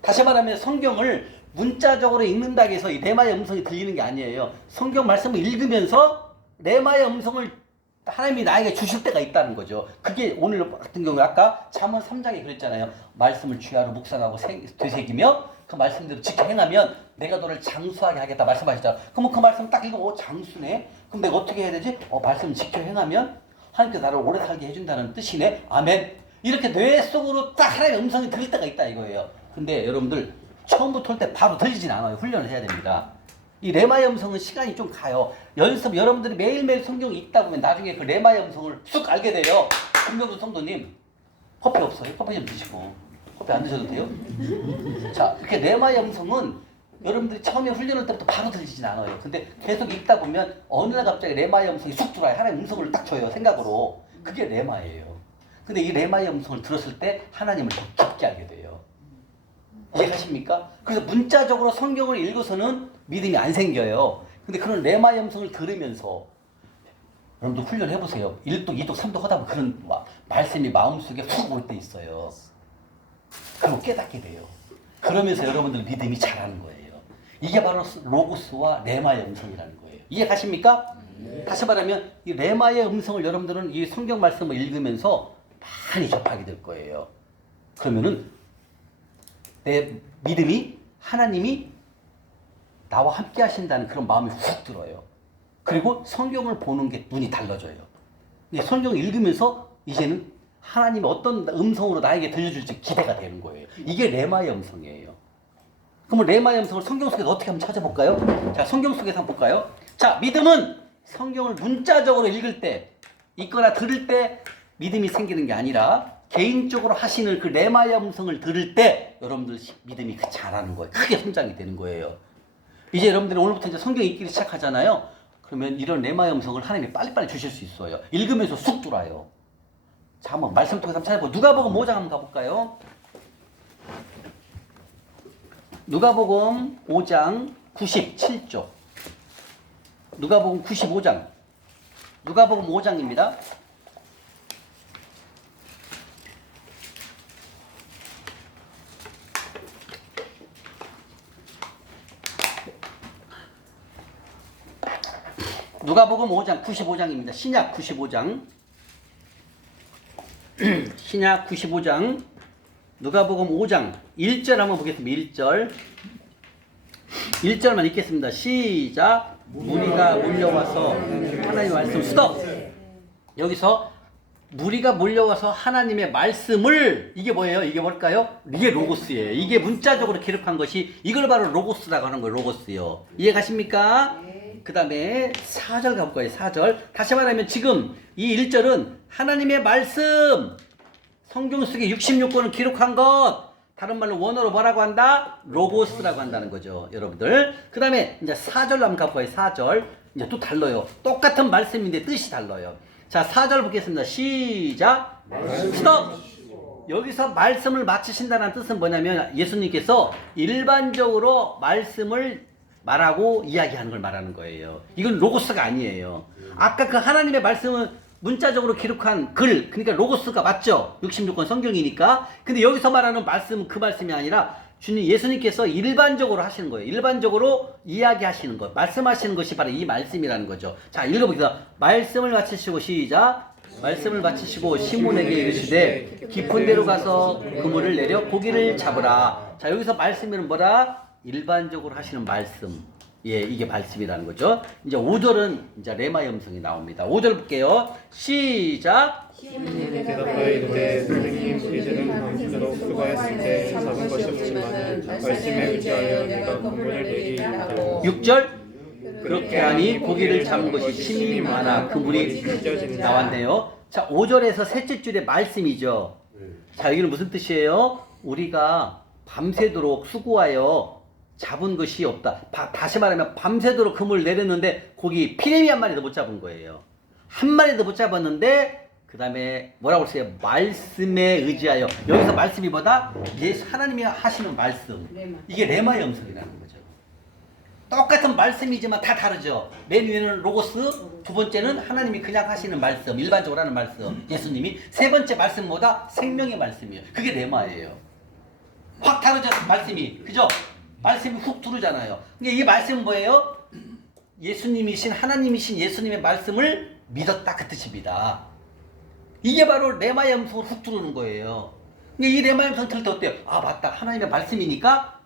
다시 말하면 성경을 문자적으로 읽는다고 해서 이 레마의 음성이 들리는 게 아니에요. 성경 말씀을 읽으면서 레마의 음성을 하나님이 나에게 주실 때가 있다는 거죠. 그게 오늘 같은 경우에 아까 잠언 3장에 그랬잖아요. 말씀을 주야로 묵상하고 되새기며 그 말씀대로 지켜 행하면 내가 너를 장수하게 하겠다 말씀하시죠. 그러면 그 말씀 딱 읽으면 장수네? 그럼 내가 어떻게 해야 되지? 말씀 지켜 행하면 하나님께서 나를 오래 살게 해준다는 뜻이네? 아멘. 이렇게 뇌 속으로 딱 하나님의 음성이 들릴 때가 있다 이거예요. 근데 여러분들 처음부터 올 때 바로 들리진 않아요. 훈련을 해야 됩니다. 이 레마의 음성은 시간이 좀 가요. 여러분들이 매일매일 성경을 읽다 보면 나중에 그 레마의 음성을 쑥 알게 돼요. 김명수 성도님, 커피 없어요? 커피 좀 드시고. 커피 안 드셔도 돼요? 자, 이렇게 레마의 음성은 여러분들이 처음에 훈련할 때부터 바로 들리진 않아요. 근데 계속 읽다 보면 어느 날 갑자기 레마의 음성이 쑥 들어와요. 하나님 음성을 딱 줘요. 생각으로. 그게 레마예요. 근데 이 레마의 음성을 들었을 때 하나님을 더 깊게 알게 돼요. 이해하십니까? 그래서 문자적으로 성경을 읽어서는 믿음이 안 생겨요. 근데 그런 레마의 음성을 들으면서 여러분들 훈련해보세요. 1독, 2독, 3독 하다 보면 그런 말씀이 마음속에 훅 올 때 있어요. 그리고 깨닫게 돼요. 그러면서 여러분들 믿음이 자라는 거예요. 이게 바로 로고스와 레마의 음성이라는 거예요. 이해가십니까? 네. 다시 말하면 이 레마의 음성을 여러분들은 이 성경 말씀을 읽으면서 많이 접하게 될 거예요. 그러면은 내 믿음이 하나님이 나와 함께 하신다는 그런 마음이 훅 들어요. 그리고 성경을 보는 게 눈이 달라져요. 성경을 읽으면서 이제는 하나님이 어떤 음성으로 나에게 들려줄지 기대가 되는 거예요. 이게 레마의 음성이에요. 그러면 레마의 음성을 성경 속에서 어떻게 한번 찾아볼까요? 자, 성경 속에서 한번 볼까요? 자, 믿음은 성경을 문자적으로 읽을 때, 읽거나 들을 때 믿음이 생기는 게 아니라 개인적으로 하시는 그 레마의 음성을 들을 때 여러분들 믿음이 자라는 거예요. 크게 성장이 되는 거예요. 이제 여러분들이 오늘부터 이제 성경 읽기를 시작하잖아요. 그러면 이런 레마의 음성을 하나님이 빨리빨리 주실 수 있어요. 읽으면서 쑥 들어와요. 자, 한번 말씀 통해서 한번 찾아보고 누가복음 5장 한번 가볼까요? 누가복음 5장 97쪽. 누가복음 95장. 누가복음 5장입니다. 누가복음 5장 95장입니다. 신약 95장. 신약 95장. 누가복음 5장 1절 한번 보겠습니다. 1절. 1절만 읽겠습니다. 시작. 무리가 몰려와서 하나님의 말씀 스톱. 여기서 무리가 몰려와서 하나님의 말씀을 이게 뭐예요? 이게 뭘까요? 이게 로고스예요. 이게 문자적으로 기록한 것이 이걸 바로 로고스라고 하는 거예요. 로고스요. 이해 가십니까? 그 다음에 4절 가볼까요? 4절. 다시 말하면 지금 이 1절은 하나님의 말씀 성경 속에 66권을 기록한 것 다른 말로 원어로 뭐라고 한다? 로고스라고 한다는 거죠. 여러분들. 그 다음에 이제 4절로 한번 가볼까요? 4절. 이제 또 달라요. 똑같은 말씀인데 뜻이 달라요. 자, 4절 보겠습니다. 시작. 스톱. 여기서 말씀을 마치신다는 뜻은 뭐냐면 예수님께서 일반적으로 말씀을 말하고 이야기하는 걸 말하는 거예요. 이건 로고스가 아니에요. 아까 그 하나님의 말씀은 문자적으로 기록한 글, 그러니까 로고스가 맞죠? 66권 성경이니까. 근데 여기서 말하는 말씀은 그 말씀이 아니라 주님 예수님께서 일반적으로 하시는 거예요. 일반적으로 이야기하시는 것, 말씀하시는 것이 바로 이 말씀이라는 거죠. 자, 읽어보겠습니다. 말씀을 마치시고 시작. 말씀을 마치시고 시몬에게 이르시되 깊은 데로 가서 그물을 내려 고기를 잡으라. 자, 여기서 말씀은 뭐라? 일반적으로 하시는 말씀. 예, 이게 말씀이라는 거죠. 이제 5절은 이제 레마의 음성이 나옵니다. 5절 볼게요. 시작. 시몬이 대답하여 이르되 선생님 우리들은 밤새도록 수고했을 때 잡은 것이 없지만 말씀에 의지하여 내가 그물을 내리이다. 6절. 그렇게 하니 고기를 잡은 것이 힘이 많아 그물이 나왔네요. 자, 5절에서 셋째 줄의 말씀이죠. 자, 여기는 무슨 뜻이에요? 우리가 밤새도록 수고하여 잡은 것이 없다. 다시 말하면 밤새도록 그물을 내렸는데 고기 피레미 한 마리도 못 잡은 거예요. 한 마리도 못 잡았는데 그 다음에 뭐라고 했어요? 말씀에 의지하여. 여기서 말씀이 뭐다? 예수 하나님이 하시는 말씀. 이게 레마의 음성이라는 거죠. 똑같은 말씀이지만 다 다르죠. 맨 위에는 로고스, 두 번째는 하나님이 그냥 하시는 말씀, 일반적으로 하는 말씀, 예수님이. 세 번째 말씀 뭐다? 생명의 말씀이에요. 그게 레마예요. 확 다르죠, 말씀이. 그죠? 말씀이 훅 들어오잖아요. 근데 이 말씀은 뭐예요? 예수님이신 하나님이신 예수님의 말씀을 믿었다 그 뜻입니다. 이게 바로 레마의 음성으로 훅 들어오는 거예요. 근데 이 레마의 음성 들을 때 어때요? 아, 맞다. 하나님의 말씀이니까.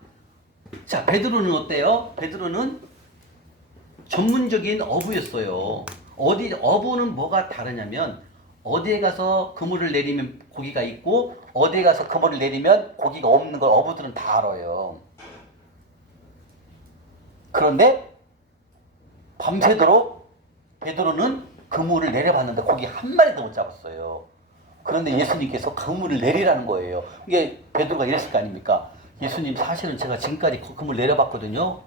자, 베드로는 어때요? 베드로는 전문적인 어부였어요. 어부는 뭐가 다르냐면 어디에 가서 그물을 내리면 고기가 있고 어디에 가서 그물을 내리면 고기가 없는 걸 어부들은 다 알아요. 그런데 밤새도록 베드로는 그물을 내려봤는데 고기 한 마리도 못 잡았어요. 그런데 예수님께서 그물을 내리라는 거예요. 이게 베드로가 이랬을 거 아닙니까? 예수님 사실은 제가 지금까지 그물 내려봤거든요.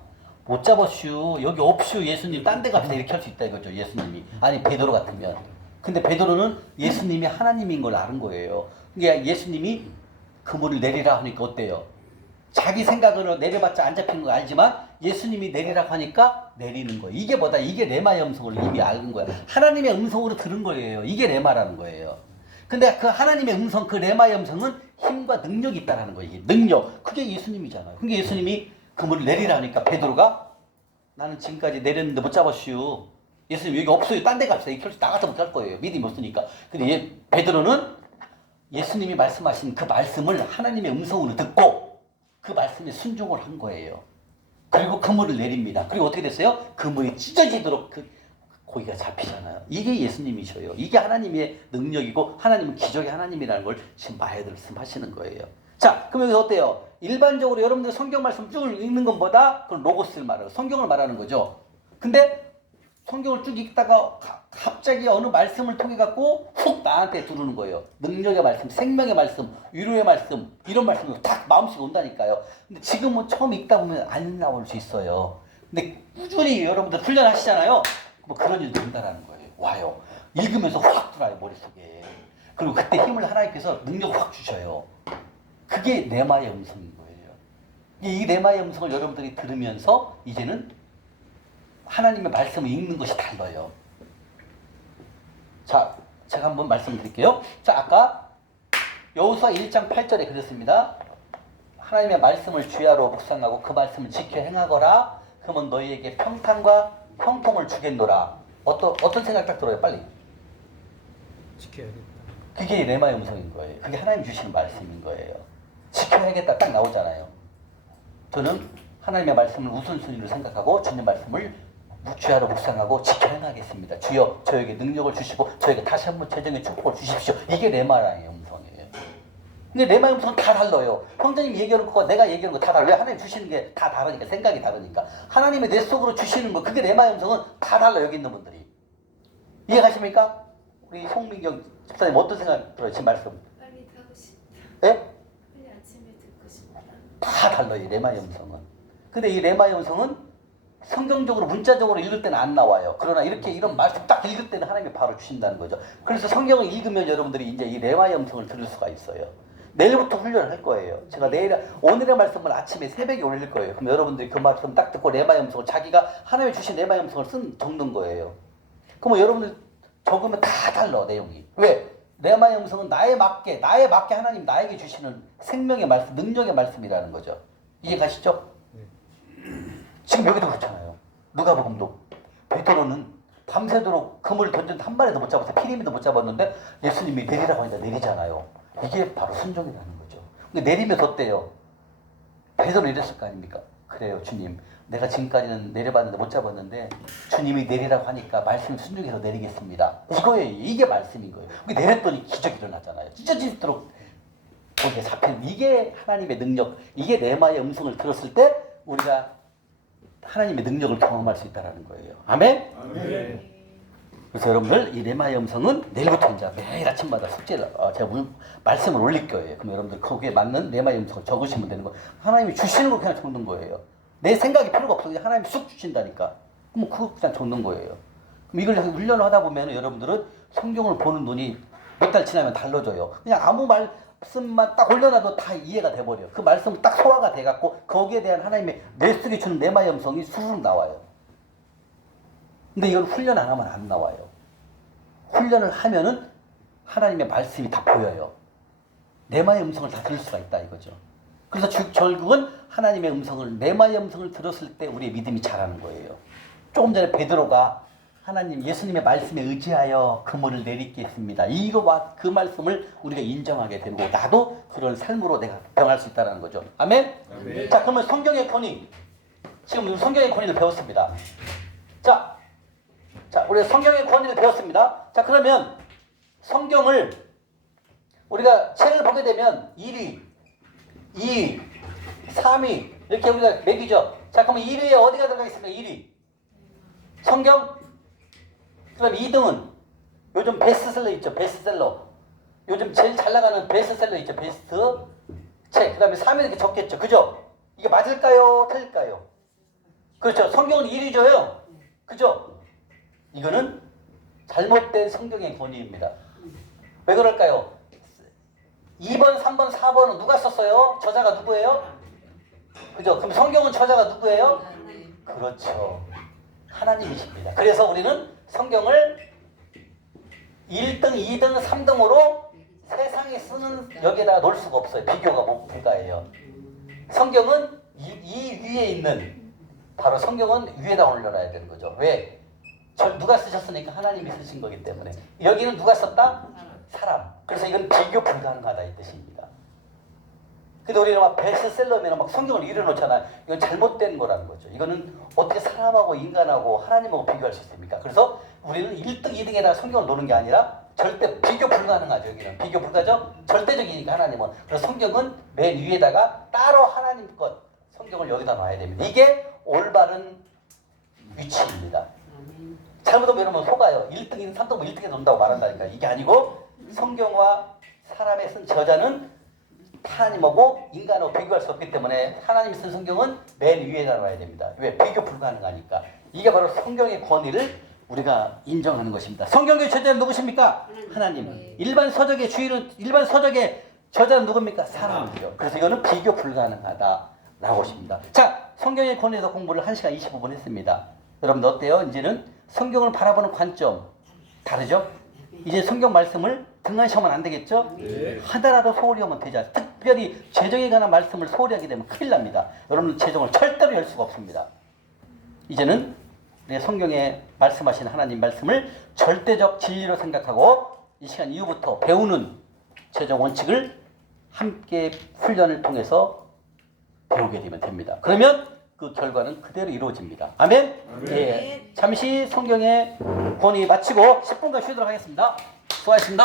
못 잡았슈. 여기 없슈. 예수님 딴 데 갑시다. 이렇게 할 수 있다 이거죠. 예수님이. 아니 베드로 같으면. 근데 베드로는 예수님이 하나님인 걸 아는 거예요. 그러니까 예수님이 그물을 내리라 하니까 어때요? 자기 생각으로 내려봤자 안 잡히는 거 알지만 예수님이 내리라고 하니까 내리는 거예요. 이게 뭐다? 이게 레마의 음성을 이미 아는 거야. 하나님의 음성으로 들은 거예요. 이게 레마라는 거예요. 근데 그 하나님의 음성, 그 레마의 음성은 힘과 능력이 있다는 거예요. 이게 능력. 그게 예수님이잖아요. 그게 예수님이 그물을 내리라 하니까 베드로가 나는 지금까지 내렸는데 못 잡았슈. 예수님 여기 없어요. 딴 데 갑시다. 이렇게 나가서 못 할 거예요. 믿음이 없으니까. 근데 베드로는 예수님이 말씀하신 그 말씀을 하나님의 음성으로 듣고 그 말씀에 순종을 한 거예요. 그리고 그물을 내립니다. 그리고 어떻게 됐어요? 그물이 찢어지도록 그 고기가 잡히잖아요. 이게 예수님이셔요. 이게 하나님의 능력이고 하나님은 기적의 하나님이라는 걸 지금 말씀하시는 거예요. 자, 그럼 여기서 어때요? 일반적으로 여러분들 성경 말씀 쭉 읽는 것보다 그건 로고스를 말하고 성경을 말하는 거죠. 근데 성경을 쭉 읽다가 갑자기 어느 말씀을 통해 갖고 훅 나한테 들어오는 거예요. 능력의 말씀, 생명의 말씀, 위로의 말씀, 이런 말씀이 딱 마음속에 온다니까요. 근데 지금은 처음 읽다 보면 안 나올 수 있어요. 근데 꾸준히 여러분들 훈련하시잖아요. 뭐 그런 일도 온다라는 거예요. 와요. 읽으면서 확 들어와요, 머릿속에. 그리고 그때 힘을 하나님께서 능력을 확 주셔요. 그게 레마의 음성인 거예요. 이 레마의 음성을 여러분들이 들으면서 이제는 하나님의 말씀을 읽는 것이 달라요. 자, 제가 한번 말씀드릴게요. 자, 아까 여호수아 1장 8절에 그랬습니다. 하나님의 말씀을 주야로 묵상하고 그 말씀을 지켜 행하거라. 그러면 너희에게 평탄과 형통을 주겠노라. 어떤 생각 딱 들어요? 빨리. 지켜야겠다. 그게 레마의 음성인 거예요. 그게 하나님 주시는 말씀인 거예요. 지켜야겠다 딱 나오잖아요. 저는 하나님의 말씀을 우선순위로 생각하고 주님 말씀을 주야로 묵상하고 지켜 행하겠습니다. 주여 저에게 능력을 주시고 저에게 다시 한번 재정의 축복을 주십시오. 이게 레마의 음성이에요. 근데 레마의 음성은 다 달라요. 형제님 얘기하는 거와 내가 얘기하는 거 다 달라요. 왜? 하나님 주시는 게 다 다르니까. 생각이 다르니까. 하나님의 내 속으로 주시는 거 그게 레마의 음성은 다 달라요. 여기 있는 분들이. 이해가십니까? 우리 송민경 집사님 어떤 생각 들어요? 지금 말씀. 빨리 타고 싶다. 예? 빨리 아침에 듣고 싶다. 다 달라요. 이 레마의 음성은. 근데 이 레마의 음성은 성경적으로 문자적으로 읽을 때는 안 나와요. 그러나 이렇게 이런 말씀 딱 읽을 때는 하나님이 바로 주신다는 거죠. 그래서 성경을 읽으면 여러분들이 이제 이 레마의 음성을 들을 수가 있어요. 내일부터 훈련을 할 거예요. 제가 오늘의 말씀을 아침에 새벽에 올릴 거예요. 그럼 여러분들이 그 말씀 딱 듣고 레마의 음성을 자기가 하나님이 주신 레마의 음성을 적는 거예요. 그러면 여러분들 적으면 다 달라 내용이. 왜? 레마의 음성은 나에 맞게 하나님 나에게 주시는 생명의 말씀, 능력의 말씀이라는 거죠. 이해가시죠? 지금 여기도 그렇잖아요. 누가복음도 베드로는 밤새도록 그물을 던졌는데 한 마리도 못 잡았어요. 피리미도 못 잡았는데 예수님이 내리라고 하니까 내리잖아요. 이게 바로 순종이라는 거죠. 근데 내리면서 어때요? 베드로 이랬을 거 아닙니까? 그래요, 주님. 내가 지금까지는 내려봤는데 못 잡았는데 주님이 내리라고 하니까 말씀 순종해서 내리겠습니다. 이거예요. 이게 말씀인 거예요. 내렸더니 기적이 일어났잖아요. 찢어지도록 거기에 잡힌 이게 하나님의 능력, 이게 레마의 음성을 들었을 때 우리가 하나님의 능력을 경험할 수 있다는 거예요. 아멘? 아멘. 그래서 여러분들 이 레마의 음성은 내일부터 이제 매일 아침마다 숙제를 제가 말씀을 올릴 거예요. 그럼 여러분들 거기에 맞는 레마의 음성을 적으시면 되는 거예요. 하나님이 주시는 거 그냥 적는 거예요. 내 생각이 필요가 없어요. 하나님이 쑥 주신다니까. 그럼 그거 그냥 적는 거예요. 그럼 이걸 훈련을 하다 보면 여러분들은 성경을 보는 눈이 몇 달 지나면 달라져요. 그냥 아무 말씀만 딱 올려놔도 다 이해가 돼버려요. 그 말씀은 딱 소화가 돼갖고 거기에 대한 하나님의 내 속에 주는 레마의 음성이 수룩 나와요. 근데 이걸 훈련 안 하면 안 나와요. 훈련을 하면은 하나님의 말씀이 다 보여요. 레마의 음성을 다 들을 수가 있다 이거죠. 그래서 결국은 하나님의 음성을, 레마의 음성을 들었을 때 우리의 믿음이 자라는 거예요. 조금 전에 베드로가 하나님, 예수님의 말씀에 의지하여 그물을 내리겠습니다. 그 말씀을 우리가 인정하게 되고 나도 그런 삶으로 내가 변할 수 있다는 거죠. 아멘? 아멘. 자, 그러면 성경의 권위. 지금 성경의 권위를 배웠습니다. 자, 우리가 성경의 권위를 배웠습니다. 자, 그러면 성경을 우리가 책을 보게 되면 1위, 2위, 3위 이렇게 우리가 매기죠. 자, 그러면 1위에 어디가 들어가겠습니까? 1위. 성경. 그다음 2등은 요즘 베스트셀러 있죠. 베스트셀러. 요즘 제일 잘 나가는 베스트셀러 있죠. 베스트 책. 그다음에 3위 이렇게 적겠죠. 그죠? 이게 맞을까요? 틀릴까요? 그렇죠. 성경은 1위죠요. 그죠? 이거는 잘못된 성경의 권위입니다. 왜 그럴까요? 2번, 3번, 4번은 누가 썼어요? 저자가 누구예요? 그죠? 그럼 성경은 저자가 누구예요? 그렇죠. 하나님이십니다. 그래서 우리는 성경을 1등, 2등, 3등으로 세상에 쓰는 여기에다가 놓을 수가 없어요. 비교가 불가해요. 성경은 이 위에 있는, 바로 성경은 위에다 올려놔야 되는 거죠. 왜? 누가 쓰셨으니까 하나님이 쓰신 거기 때문에. 여기는 누가 썼다? 사람. 그래서 이건 비교 불가능하다 이 뜻입니다. 근데 우리는 막 베스트셀러면 막 성경을 이뤄놓잖아요. 이건 잘못된 거라는 거죠. 이거는 어떻게 사람하고 인간하고 하나님하고 비교할 수 있습니까? 그래서 우리는 1등, 2등에다가 성경을 놓는 게 아니라 절대 비교 불가능하죠. 여기는 비교 불가죠. 절대적이니까 하나님은. 그래서 성경은 맨 위에다가 따로 하나님 것 성경을 여기다 놔야 됩니다. 이게 올바른 위치입니다. 잘못 배우면 속아요. 1등이든 3등, 1등에 논다고 말한다니까. 이게 아니고 성경과 사람의 쓴 저자는 하나님하고 인간하고 비교할 수 없기 때문에 하나님이 쓴 성경은 맨 위에다 놔야 됩니다. 왜? 비교 불가능하니까. 이게 바로 성경의 권위를 우리가 인정하는 것입니다. 성경의 저자는 누구십니까? 하나님. 일반 서적의 주인은, 일반 서적의 저자는 누굽니까? 사람이죠. 그래서 이거는 비교 불가능하다라고 하십니다. 자, 성경의 권위에서 공부를 1시간 25분 했습니다. 여러분 어때요? 이제는 성경을 바라보는 관점 다르죠? 이제 성경 말씀을 등한시하면 안 되겠죠? 하나라도 소홀히 하면 되지 않습니까? 특별히 재정에 관한 말씀을 소홀히 하게 되면 큰일 납니다. 여러분 재정을 절대로 열 수가 없습니다. 이제는 내 성경에 말씀하신 하나님 말씀을 절대적 진리로 생각하고 이 시간 이후부터 배우는 재정 원칙을 함께 훈련을 통해서 배우게 되면 됩니다. 그러면 그 결과는 그대로 이루어집니다. 아멘? 예. 잠시 성경의 권위 마치고 10분간 쉬도록 하겠습니다. 수고하셨습니다.